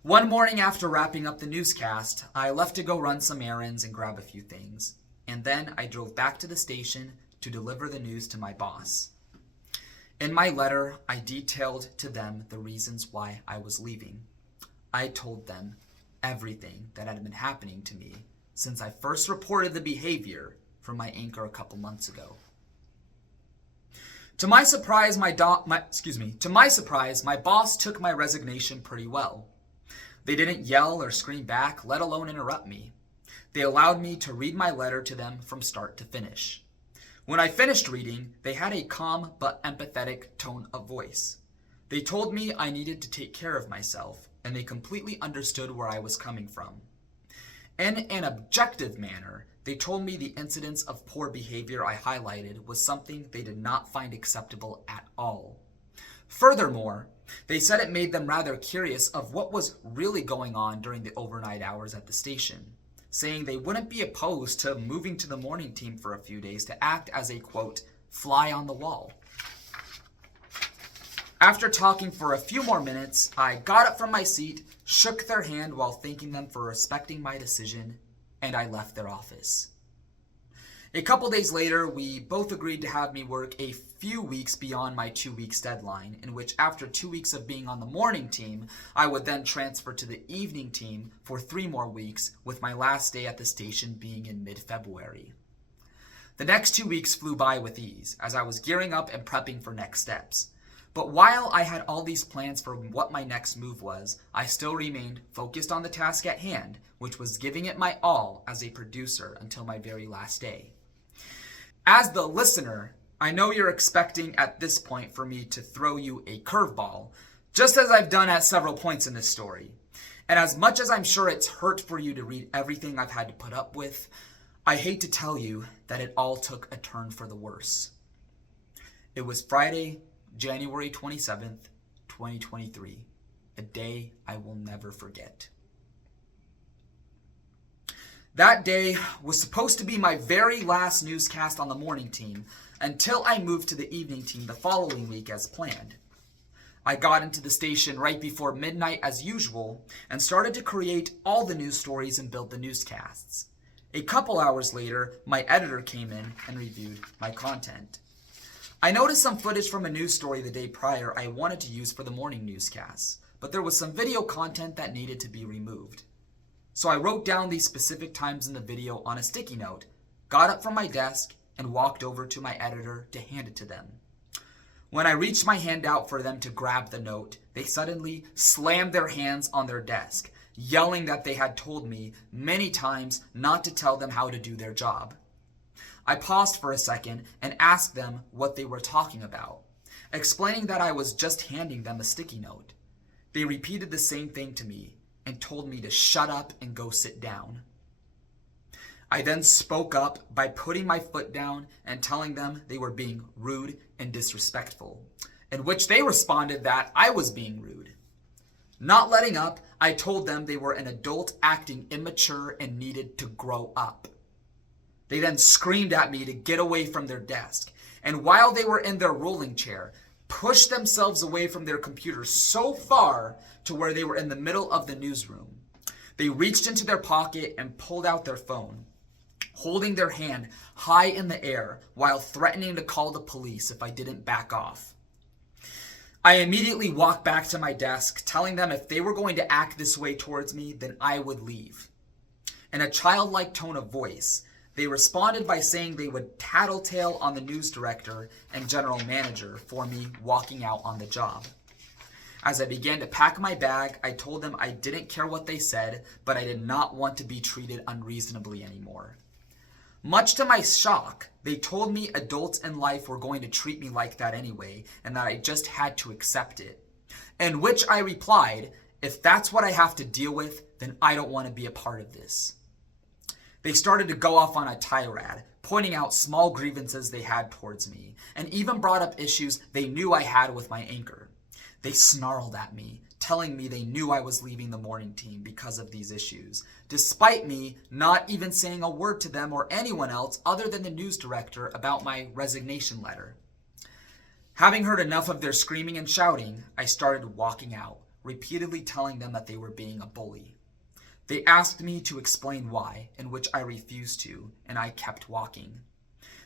One morning after wrapping up the newscast, I left to go run some errands and grab a few things. And then I drove back to the station to deliver the news to my boss. In my letter, I detailed to them the reasons why I was leaving. I told them everything that had been happening to me since I first reported the behavior from my anchor a couple months ago. To my surprise, my boss took my resignation pretty well. They didn't yell or scream back, let alone interrupt me. They allowed me to read my letter to them from start to finish. When I finished reading, they had a calm but empathetic tone of voice. They told me I needed to take care of myself, and they completely understood where I was coming from. In an objective manner, they told me the incidents of poor behavior I highlighted was something they did not find acceptable at all. Furthermore, they said it made them rather curious of what was really going on during the overnight hours at the station, saying they wouldn't be opposed to moving to the morning team for a few days to act as a, quote, fly on the wall. After talking for a few more minutes, I got up from my seat, shook their hand while thanking them for respecting my decision, and I left their office. A couple days later, we both agreed to have me work a few weeks beyond my 2 weeks deadline, in which after 2 weeks of being on the morning team, I would then transfer to the evening team for 3 more weeks, with my last day at the station being in mid-February. The next 2 weeks flew by with ease, as I was gearing up and prepping for next steps. But while I had all these plans for what my next move was, I still remained focused on the task at hand, which was giving it my all as a producer until my very last day. As the listener, I know you're expecting at this point for me to throw you a curveball, just as I've done at several points in this story. And as much as I'm sure it's hurt for you to read everything I've had to put up with, I hate to tell you that it all took a turn for the worse. It was Friday, January 27th, 2023, a day I will never forget. That day was supposed to be my very last newscast on the morning team until I moved to the evening team the following week as planned. I got into the station right before midnight as usual and started to create all the news stories and build the newscasts. A couple hours later, my editor came in and reviewed my content. I noticed some footage from a news story the day prior I wanted to use for the morning newscasts, but there was some video content that needed to be removed. So I wrote down these specific times in the video on a sticky note, got up from my desk, and walked over to my editor to hand it to them. When I reached my hand out for them to grab the note, they suddenly slammed their hands on their desk, yelling that they had told me many times not to tell them how to do their job. I paused for a second and asked them what they were talking about, explaining that I was just handing them a sticky note. They repeated the same thing to me and told me to shut up and go sit down. I then spoke up by putting my foot down and telling them they were being rude and disrespectful, in which they responded that I was being rude. Not letting up, I told them they were an adult acting immature and needed to grow up. They then screamed at me to get away from their desk, and while they were in their rolling chair, pushed themselves away from their computer so far to where they were in the middle of the newsroom. They reached into their pocket and pulled out their phone, holding their hand high in the air while threatening to call the police if I didn't back off. I immediately walked back to my desk, telling them if they were going to act this way towards me, then I would leave. In a childlike tone of voice, they responded by saying they would tattletale on the news director and general manager for me walking out on the job. As I began to pack my bag, I told them I didn't care what they said, but I did not want to be treated unreasonably anymore. Much to my shock, they told me adults in life were going to treat me like that anyway, and that I just had to accept it. In which I replied, if that's what I have to deal with, then I don't want to be a part of this. They started to go off on a tirade, pointing out small grievances they had towards me, and even brought up issues they knew I had with my anchor. They snarled at me, telling me they knew I was leaving the morning team because of these issues, despite me not even saying a word to them or anyone else other than the news director about my resignation letter. Having heard enough of their screaming and shouting, I started walking out, repeatedly telling them that they were being a bully. They asked me to explain why, in which I refused to, and I kept walking.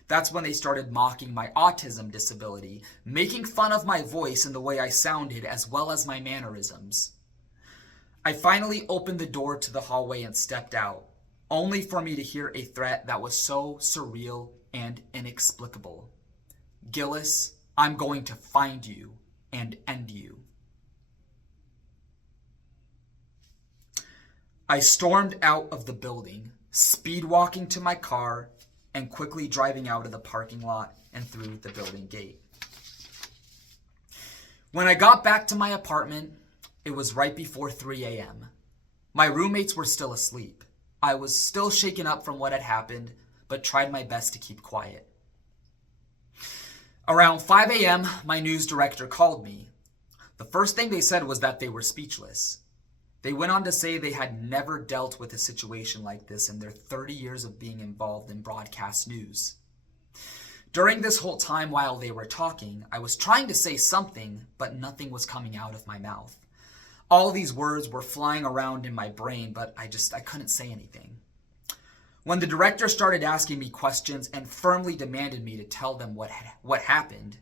That's when they started mocking my autism disability, making fun of my voice and the way I sounded as well as my mannerisms. I finally opened the door to the hallway and stepped out, only for me to hear a threat that was so surreal and inexplicable. Gillis, I'm going to find you and end you. I stormed out of the building, speed walking to my car, and quickly driving out of the parking lot and through the building gate. When I got back to my apartment, it was right before 3 a.m. My roommates were still asleep. I was still shaken up from what had happened, but tried my best to keep quiet. Around 5 a.m., my news director called me. The first thing they said was that they were speechless. They went on to say they had never dealt with a situation like this in their 30 years of being involved in broadcast news. During this whole time while they were talking, I was trying to say something, but nothing was coming out of my mouth. All these words were flying around in my brain, but I couldn't say anything. When the director started asking me questions and firmly demanded me to tell them what happened,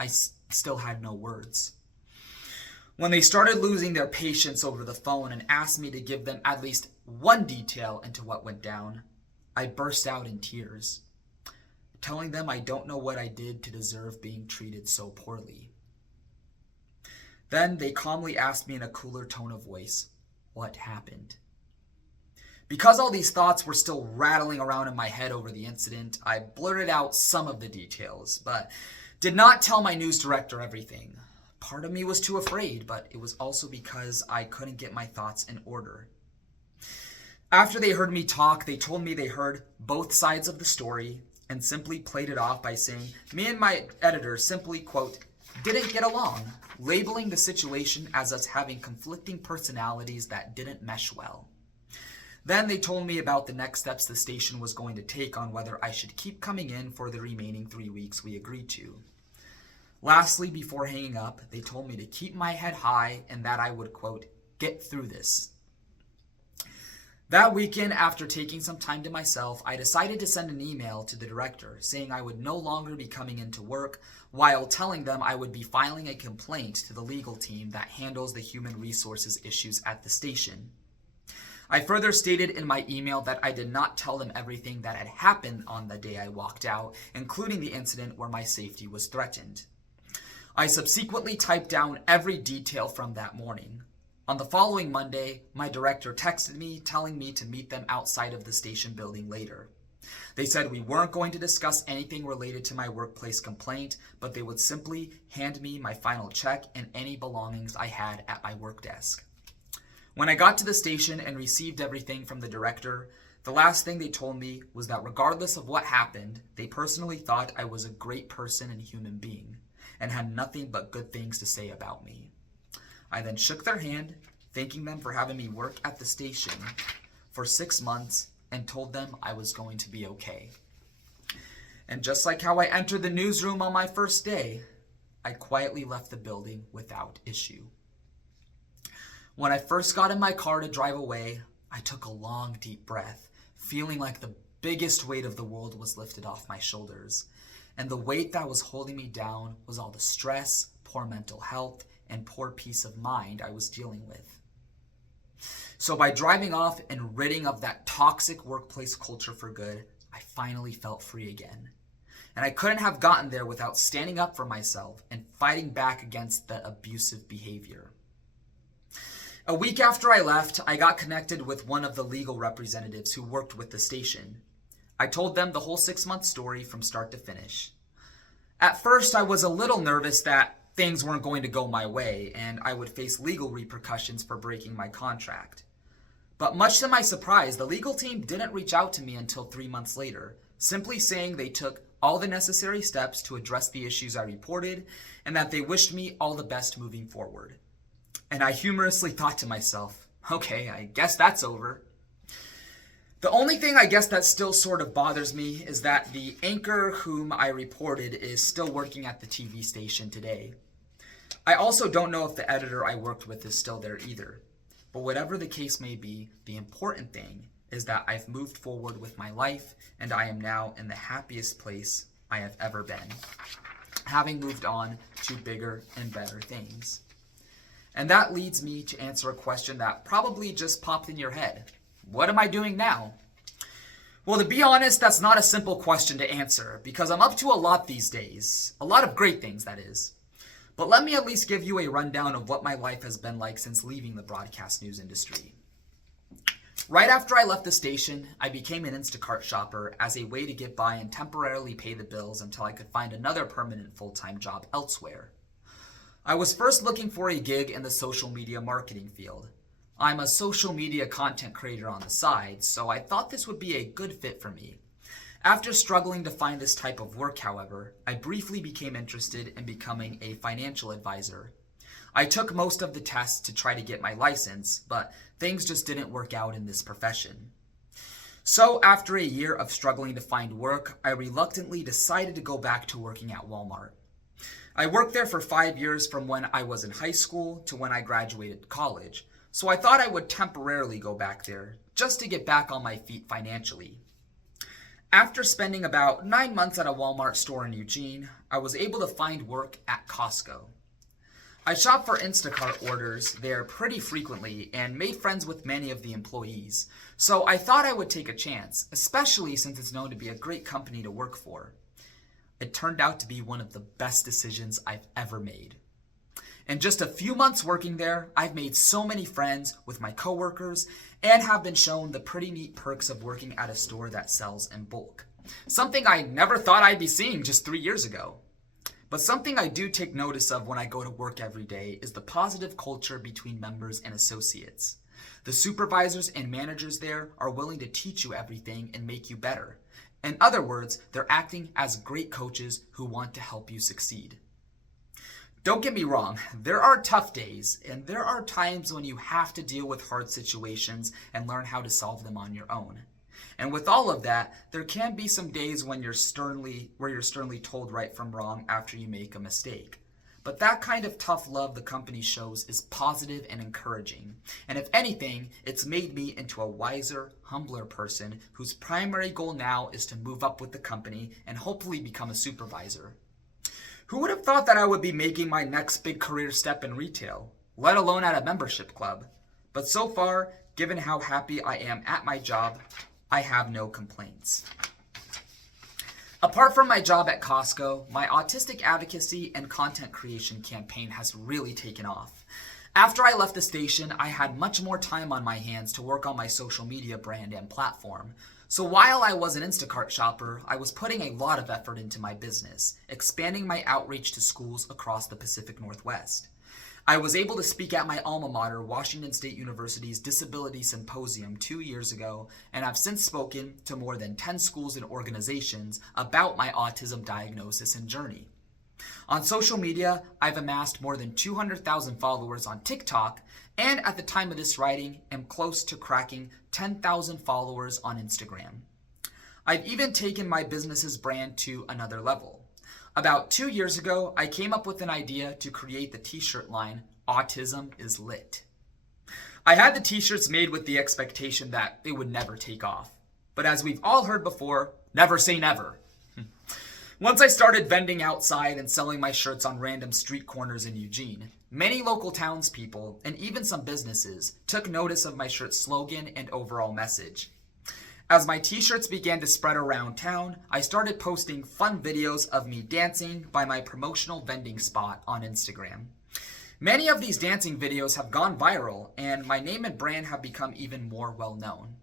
I still had no words. When they started losing their patience over the phone and asked me to give them at least one detail into what went down, I burst out in tears, telling them I don't know what I did to deserve being treated so poorly. Then they calmly asked me in a cooler tone of voice, what happened? Because all these thoughts were still rattling around in my head over the incident, I blurted out some of the details, but did not tell my news director everything. Part of me was too afraid, but it was also because I couldn't get my thoughts in order. After they heard me talk, they told me they heard both sides of the story and simply played it off by saying, me and my editor simply, quote, didn't get along, labeling the situation as us having conflicting personalities that didn't mesh well. Then they told me about the next steps the station was going to take on whether I should keep coming in for the remaining 3 weeks we agreed to. Lastly, before hanging up, they told me to keep my head high and that I would, quote, get through this. That weekend, after taking some time to myself, I decided to send an email to the director saying I would no longer be coming into work while telling them I would be filing a complaint to the legal team that handles the human resources issues at the station. I further stated in my email that I did not tell them everything that had happened on the day I walked out, including the incident where my safety was threatened. I subsequently typed down every detail from that morning. On the following Monday, my director texted me telling me to meet them outside of the station building later. They said we weren't going to discuss anything related to my workplace complaint, but they would simply hand me my final check and any belongings I had at my work desk. When I got to the station and received everything from the director, the last thing they told me was that regardless of what happened, they personally thought I was a great person and human being, and had nothing but good things to say about me. I then shook their hand, thanking them for having me work at the station for 6 months, and told them I was going to be okay. And just like how I entered the newsroom on my first day, I quietly left the building without issue. When I first got in my car to drive away, I took a long, deep breath, feeling like the biggest weight of the world was lifted off my shoulders. And the weight that was holding me down was all the stress, poor mental health, and poor peace of mind I was dealing with. So by driving off and ridding of that toxic workplace culture for good, I finally felt free again. And I couldn't have gotten there without standing up for myself and fighting back against the abusive behavior. A week after I left, I got connected with one of the legal representatives who worked with the station. I told them the whole 6-month story from start to finish. At first, I was a little nervous that things weren't going to go my way and I would face legal repercussions for breaking my contract. But much to my surprise, the legal team didn't reach out to me until 3 months later, simply saying they took all the necessary steps to address the issues I reported and that they wished me all the best moving forward. And I humorously thought to myself, okay, I guess that's over. The only thing I guess that still sort of bothers me is that the anchor whom I reported is still working at the TV station today. I also don't know if the editor I worked with is still there either. But whatever the case may be, the important thing is that I've moved forward with my life and I am now in the happiest place I have ever been, having moved on to bigger and better things. And that leads me to answer a question that probably just popped in your head. What am I doing now? Well, to be honest, that's not a simple question to answer because I'm up to a lot these days. A lot of great things, that is. But let me at least give you a rundown of what my life has been like since leaving the broadcast news industry. Right after I left the station, I became an Instacart shopper as a way to get by and temporarily pay the bills until I could find another permanent full-time job elsewhere. I was first looking for a gig in the social media marketing field. I'm a social media content creator on the side, so I thought this would be a good fit for me. After struggling to find this type of work, however, I briefly became interested in becoming a financial advisor. I took most of the tests to try to get my license, but things just didn't work out in this profession. So after a year of struggling to find work, I reluctantly decided to go back to working at Walmart. I worked there for 5 years from when I was in high school to when I graduated college, so I thought I would temporarily go back there just to get back on my feet financially. After spending about 9 months at a Walmart store in Eugene, I was able to find work at Costco. I shopped for Instacart orders there pretty frequently and made friends with many of the employees, so I thought I would take a chance, especially since it's known to be a great company to work for. It turned out to be one of the best decisions I've ever made. In just a few months working there, I've made so many friends with my coworkers and have been shown the pretty neat perks of working at a store that sells in bulk. Something I never thought I'd be seeing just 3 years ago. But something I do take notice of when I go to work every day is the positive culture between members and associates. The supervisors and managers there are willing to teach you everything and make you better. In other words, they're acting as great coaches who want to help you succeed. Don't get me wrong, there are tough days, and there are times when you have to deal with hard situations and learn how to solve them on your own. And with all of that, there can be some days when you're sternly told right from wrong after you make a mistake. But that kind of tough love the company shows is positive and encouraging. And if anything, it's made me into a wiser, humbler person whose primary goal now is to move up with the company and hopefully become a supervisor. Who would have thought that I would be making my next big career step in retail, let alone at a membership club? But so far, given how happy I am at my job, I have no complaints. Apart from my job at Costco, my autistic advocacy and content creation campaign has really taken off. After I left the station, I had much more time on my hands to work on my social media brand and platform. So while I was an Instacart shopper, I was putting a lot of effort into my business, expanding my outreach to schools across the Pacific Northwest. I was able to speak at my alma mater, Washington State University's Disability Symposium 2 years ago, and I've since spoken to more than 10 schools and organizations about my autism diagnosis and journey. On social media, I've amassed more than 200,000 followers on TikTok, and at the time of this writing, am close to cracking 10,000 followers on Instagram. I've even taken my business's brand to another level. About 2 years ago, I came up with an idea to create the t-shirt line, Autism is Lit. I had the t-shirts made with the expectation that they would never take off. But as we've all heard before, never say never. Once I started vending outside and selling my shirts on random street corners in Eugene, many local townspeople and even some businesses took notice of my shirt's slogan and overall message. As my t-shirts began to spread around town, I started posting fun videos of me dancing by my promotional vending spot on Instagram. Many of these dancing videos have gone viral, and my name and brand have become even more well-known.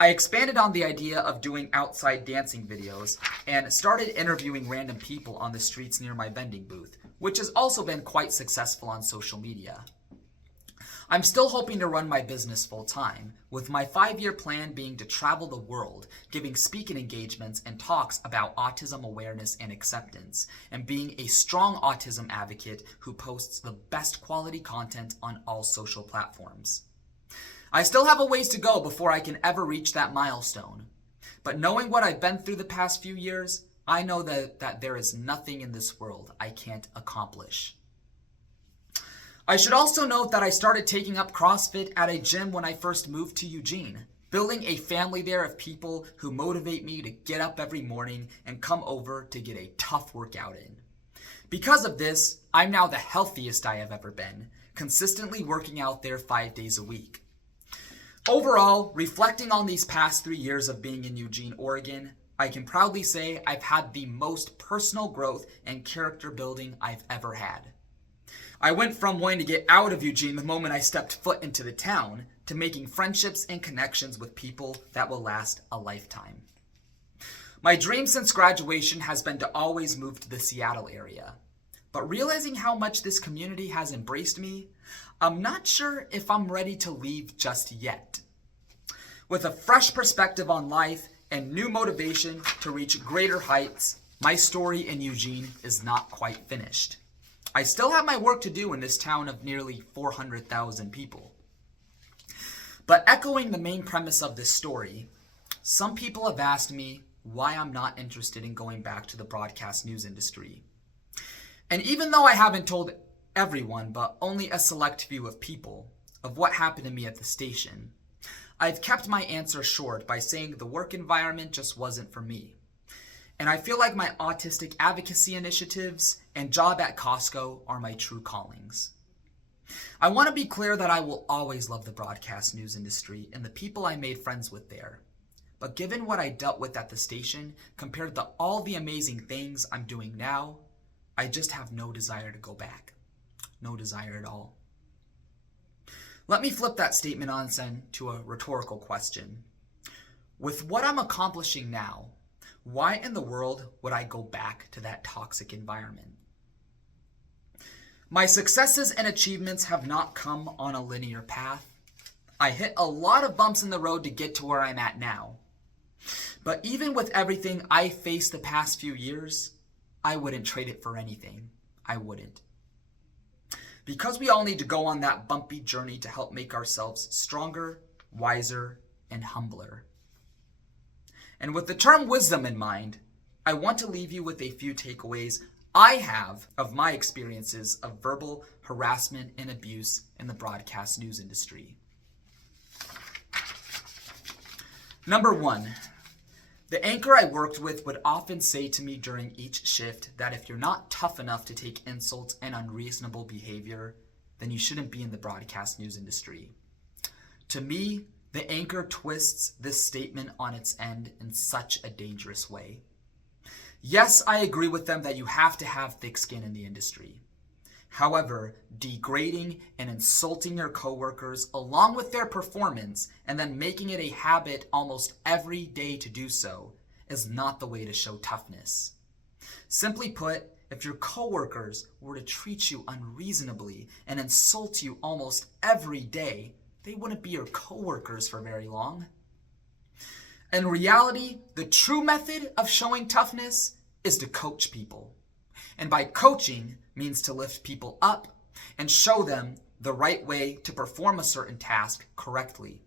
I expanded on the idea of doing outside dancing videos and started interviewing random people on the streets near my vending booth, which has also been quite successful on social media. I'm still hoping to run my business full-time, with my 5-year plan being to travel the world, giving speaking engagements and talks about autism awareness and acceptance, and being a strong autism advocate who posts the best quality content on all social platforms. I still have a ways to go before I can ever reach that milestone, but knowing what I've been through the past few years, I know that there is nothing in this world I can't accomplish. I should also note that I started taking up CrossFit at a gym when I first moved to Eugene, building a family there of people who motivate me to get up every morning and come over to get a tough workout in. Because of this, I'm now the healthiest I have ever been, consistently working out there 5 days a week. Overall, reflecting on these past 3 years of being in Eugene, Oregon, I can proudly say I've had the most personal growth and character building I've ever had. I went from wanting to get out of Eugene the moment I stepped foot into the town to making friendships and connections with people that will last a lifetime. My dream since graduation has been to always move to the Seattle area, but realizing how much this community has embraced me, I'm not sure if I'm ready to leave just yet. With a fresh perspective on life and new motivation to reach greater heights, my story in Eugene is not quite finished. I still have my work to do in this town of nearly 400,000 people. But echoing the main premise of this story, some people have asked me why I'm not interested in going back to the broadcast news industry. And even though I haven't told everyone, but only a select few of people, of what happened to me at the station, I've kept my answer short by saying the work environment just wasn't for me. And I feel like my autistic advocacy initiatives and job at Costco are my true callings. I want to be clear that I will always love the broadcast news industry and the people I made friends with there. But given what I dealt with at the station compared to all the amazing things I'm doing now, I just have no desire to go back. No desire at all. Let me flip that statement on then to a rhetorical question. With what I'm accomplishing now, why in the world would I go back to that toxic environment? My successes and achievements have not come on a linear path. I hit a lot of bumps in the road to get to where I'm at now. But even with everything I faced the past few years, I wouldn't trade it for anything. I wouldn't. Because we all need to go on that bumpy journey to help make ourselves stronger, wiser, and humbler. And with the term wisdom in mind, I want to leave you with a few takeaways I have of my experiences of verbal harassment and abuse in the broadcast news industry. Number 1, the anchor I worked with would often say to me during each shift that if you're not tough enough to take insults and unreasonable behavior, then you shouldn't be in the broadcast news industry. To me, the anchor twists this statement on its end in such a dangerous way. Yes, I agree with them that you have to have thick skin in the industry. However, degrading and insulting your coworkers along with their performance and then making it a habit almost every day to do so is not the way to show toughness. Simply put, if your coworkers were to treat you unreasonably and insult you almost every day, they wouldn't be your coworkers for very long. In reality, the true method of showing toughness is to coach people. And by coaching means to lift people up and show them the right way to perform a certain task correctly.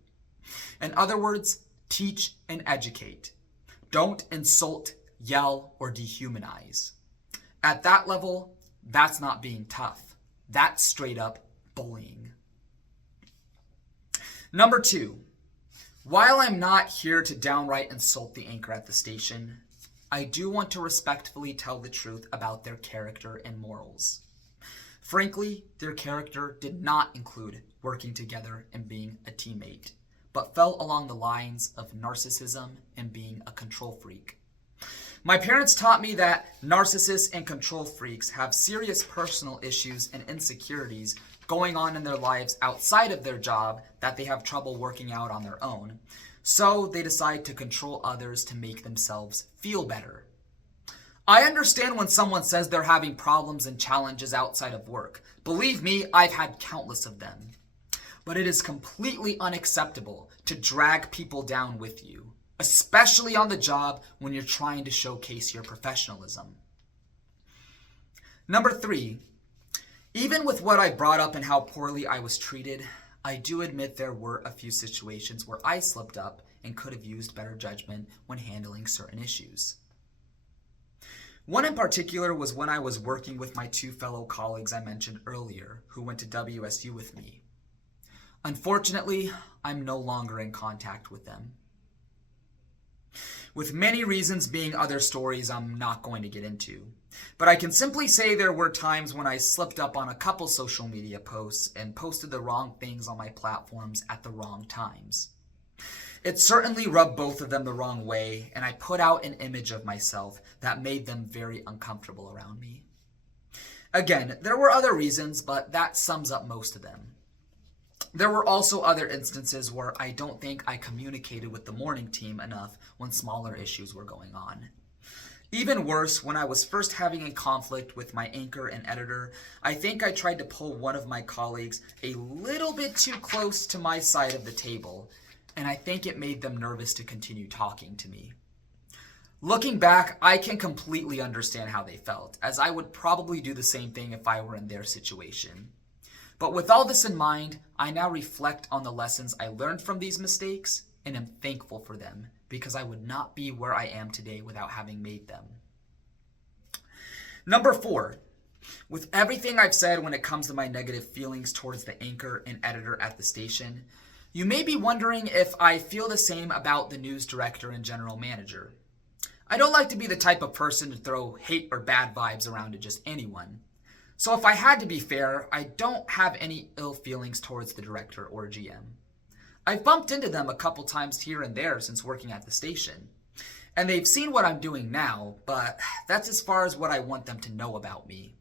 In other words, teach and educate. Don't insult, yell, or dehumanize. At that level, that's not being tough. That's straight up bullying. Number 2, while I'm not here to downright insult the anchor at the station, I do want to respectfully tell the truth about their character and morals. Frankly, their character did not include working together and being a teammate, but fell along the lines of narcissism and being a control freak. My parents taught me that narcissists and control freaks have serious personal issues and insecurities going on in their lives outside of their job that they have trouble working out on their own. So they decide to control others to make themselves feel better. I understand when someone says they're having problems and challenges outside of work. Believe me, I've had countless of them. But it is completely unacceptable to drag people down with you, especially on the job when you're trying to showcase your professionalism. Number 3, even with what I brought up and how poorly I was treated, I do admit there were a few situations where I slipped up and could have used better judgment when handling certain issues. One in particular was when I was working with my 2 fellow colleagues I mentioned earlier who went to WSU with me. Unfortunately, I'm no longer in contact with them. With many reasons being other stories I'm not going to get into. But I can simply say there were times when I slipped up on a couple social media posts and posted the wrong things on my platforms at the wrong times. It certainly rubbed both of them the wrong way, and I put out an image of myself that made them very uncomfortable around me. Again, there were other reasons, but that sums up most of them. There were also other instances where I don't think I communicated with the morning team enough when smaller issues were going on. Even worse, when I was first having a conflict with my anchor and editor, I think I tried to pull one of my colleagues a little bit too close to my side of the table, and I think it made them nervous to continue talking to me. Looking back, I can completely understand how they felt, as I would probably do the same thing if I were in their situation. But with all this in mind, I now reflect on the lessons I learned from these mistakes and am thankful for them, because I would not be where I am today without having made them. Number 4, with everything I've said when it comes to my negative feelings towards the anchor and editor at the station, you may be wondering if I feel the same about the news director and general manager. I don't like to be the type of person to throw hate or bad vibes around to just anyone. So if I had to be fair, I don't have any ill feelings towards the director or GM. I've bumped into them a couple times here and there since working at the station. And they've seen what I'm doing now, but that's as far as what I want them to know about me.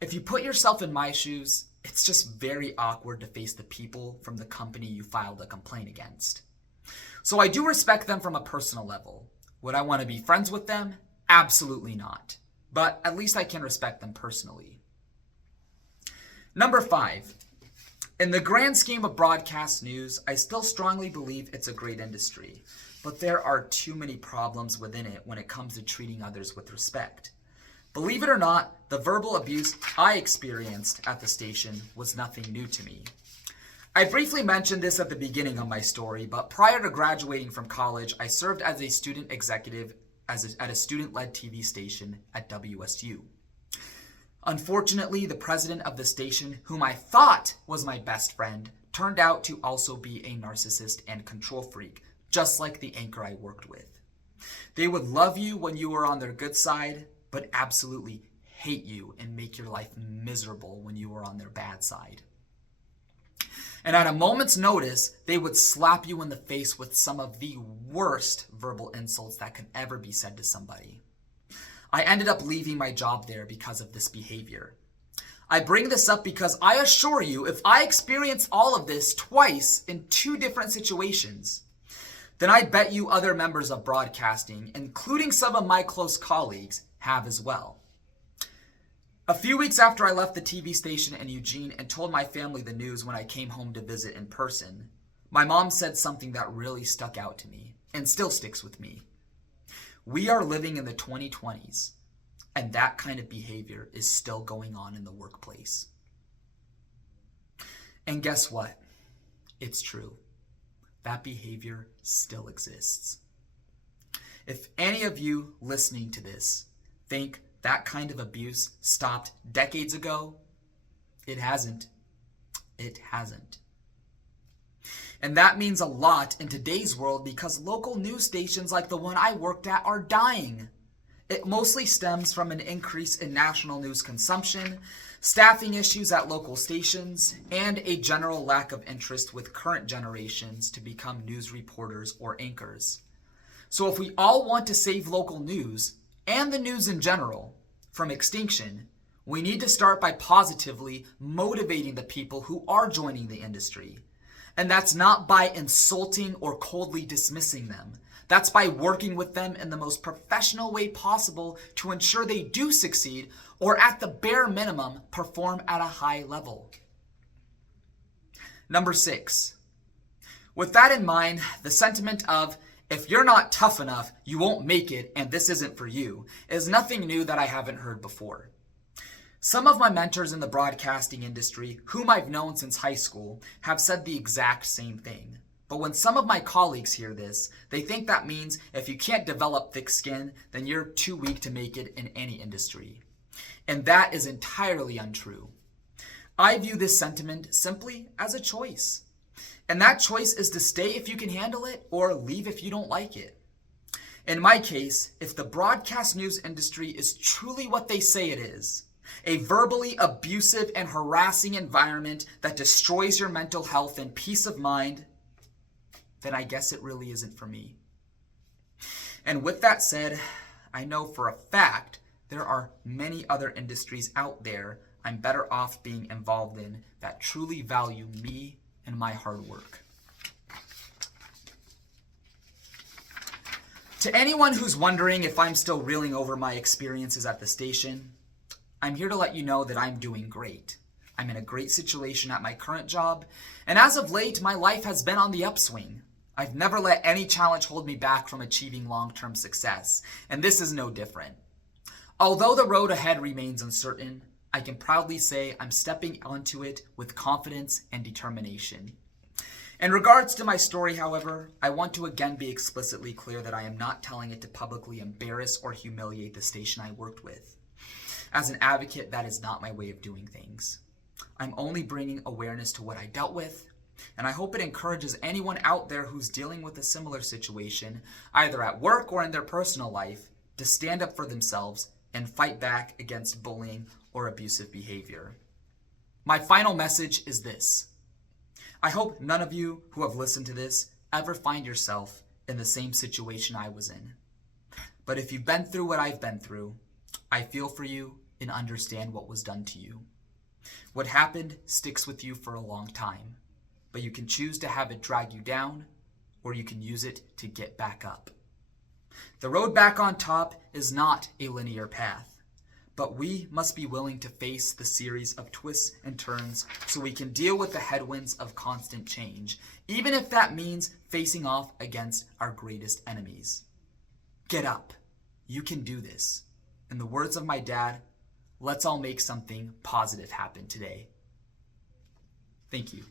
If you put yourself in my shoes, it's just very awkward to face the people from the company you filed a complaint against. So I do respect them from a personal level. Would I want to be friends with them? Absolutely not. But at least I can respect them personally. Number 5. In the grand scheme of broadcast news, I still strongly believe it's a great industry, but there are too many problems within it when it comes to treating others with respect. Believe it or not, the verbal abuse I experienced at the station was nothing new to me. I briefly mentioned this at the beginning of my story, but prior to graduating from college, I served as a student executive at a student-led TV station at WSU. Unfortunately, the president of the station, whom I thought was my best friend, turned out to also be a narcissist and control freak, just like the anchor I worked with. They would love you when you were on their good side, but absolutely hate you and make your life miserable when you were on their bad side. And at a moment's notice, they would slap you in the face with some of the worst verbal insults that can ever be said to somebody. I ended up leaving my job there because of this behavior. I bring this up because I assure you, if I experienced all of this twice in 2 different situations, then I bet you other members of broadcasting, including some of my close colleagues, have as well. A few weeks after I left the TV station in Eugene and told my family the news when I came home to visit in person, my mom said something that really stuck out to me and still sticks with me. We are living in the 2020s, and that kind of behavior is still going on in the workplace. And guess what? It's true. That behavior still exists. If any of you listening to this think that kind of abuse stopped decades ago? It hasn't. It hasn't. And that means a lot in today's world because local news stations like the one I worked at are dying. It mostly stems from an increase in national news consumption, staffing issues at local stations, and a general lack of interest with current generations to become news reporters or anchors. So if we all want to save local news, and the news in general, from extinction, we need to start by positively motivating the people who are joining the industry. And that's not by insulting or coldly dismissing them. That's by working with them in the most professional way possible to ensure they do succeed, or at the bare minimum, perform at a high level. Number 6. With that in mind, the sentiment of, if you're not tough enough, you won't make it and this isn't for you, is nothing new that I haven't heard before. Some of my mentors in the broadcasting industry, whom I've known since high school, have said the exact same thing. But when some of my colleagues hear this, they think that means if you can't develop thick skin, then you're too weak to make it in any industry. And that is entirely untrue. I view this sentiment simply as a choice. And that choice is to stay if you can handle it or leave if you don't like it. In my case, if the broadcast news industry is truly what they say it is, a verbally abusive and harassing environment that destroys your mental health and peace of mind, then I guess it really isn't for me. And with that said, I know for a fact there are many other industries out there I'm better off being involved in that truly value me and my hard work. To anyone who's wondering if I'm still reeling over my experiences at the station, I'm here to let you know that I'm doing great. I'm in a great situation at my current job, and as of late, my life has been on the upswing. I've never let any challenge hold me back from achieving long-term success, and this is no different. Although the road ahead remains uncertain, I can proudly say I'm stepping onto it with confidence and determination. In regards to my story, however, I want to again be explicitly clear that I am not telling it to publicly embarrass or humiliate the station I worked with. As an advocate, that is not my way of doing things. I'm only bringing awareness to what I dealt with, and I hope it encourages anyone out there who's dealing with a similar situation, either at work or in their personal life, to stand up for themselves and fight back against bullying or abusive behavior. My final message is this. I hope none of you who have listened to this ever find yourself in the same situation I was in. But if you've been through what I've been through, I feel for you and understand what was done to you. What happened sticks with you for a long time, but you can choose to have it drag you down, or you can use it to get back up. The road back on top is not a linear path, but we must be willing to face the series of twists and turns so we can deal with the headwinds of constant change, even if that means facing off against our greatest enemies. Get up. You can do this. In the words of my dad, let's all make something positive happen today. Thank you.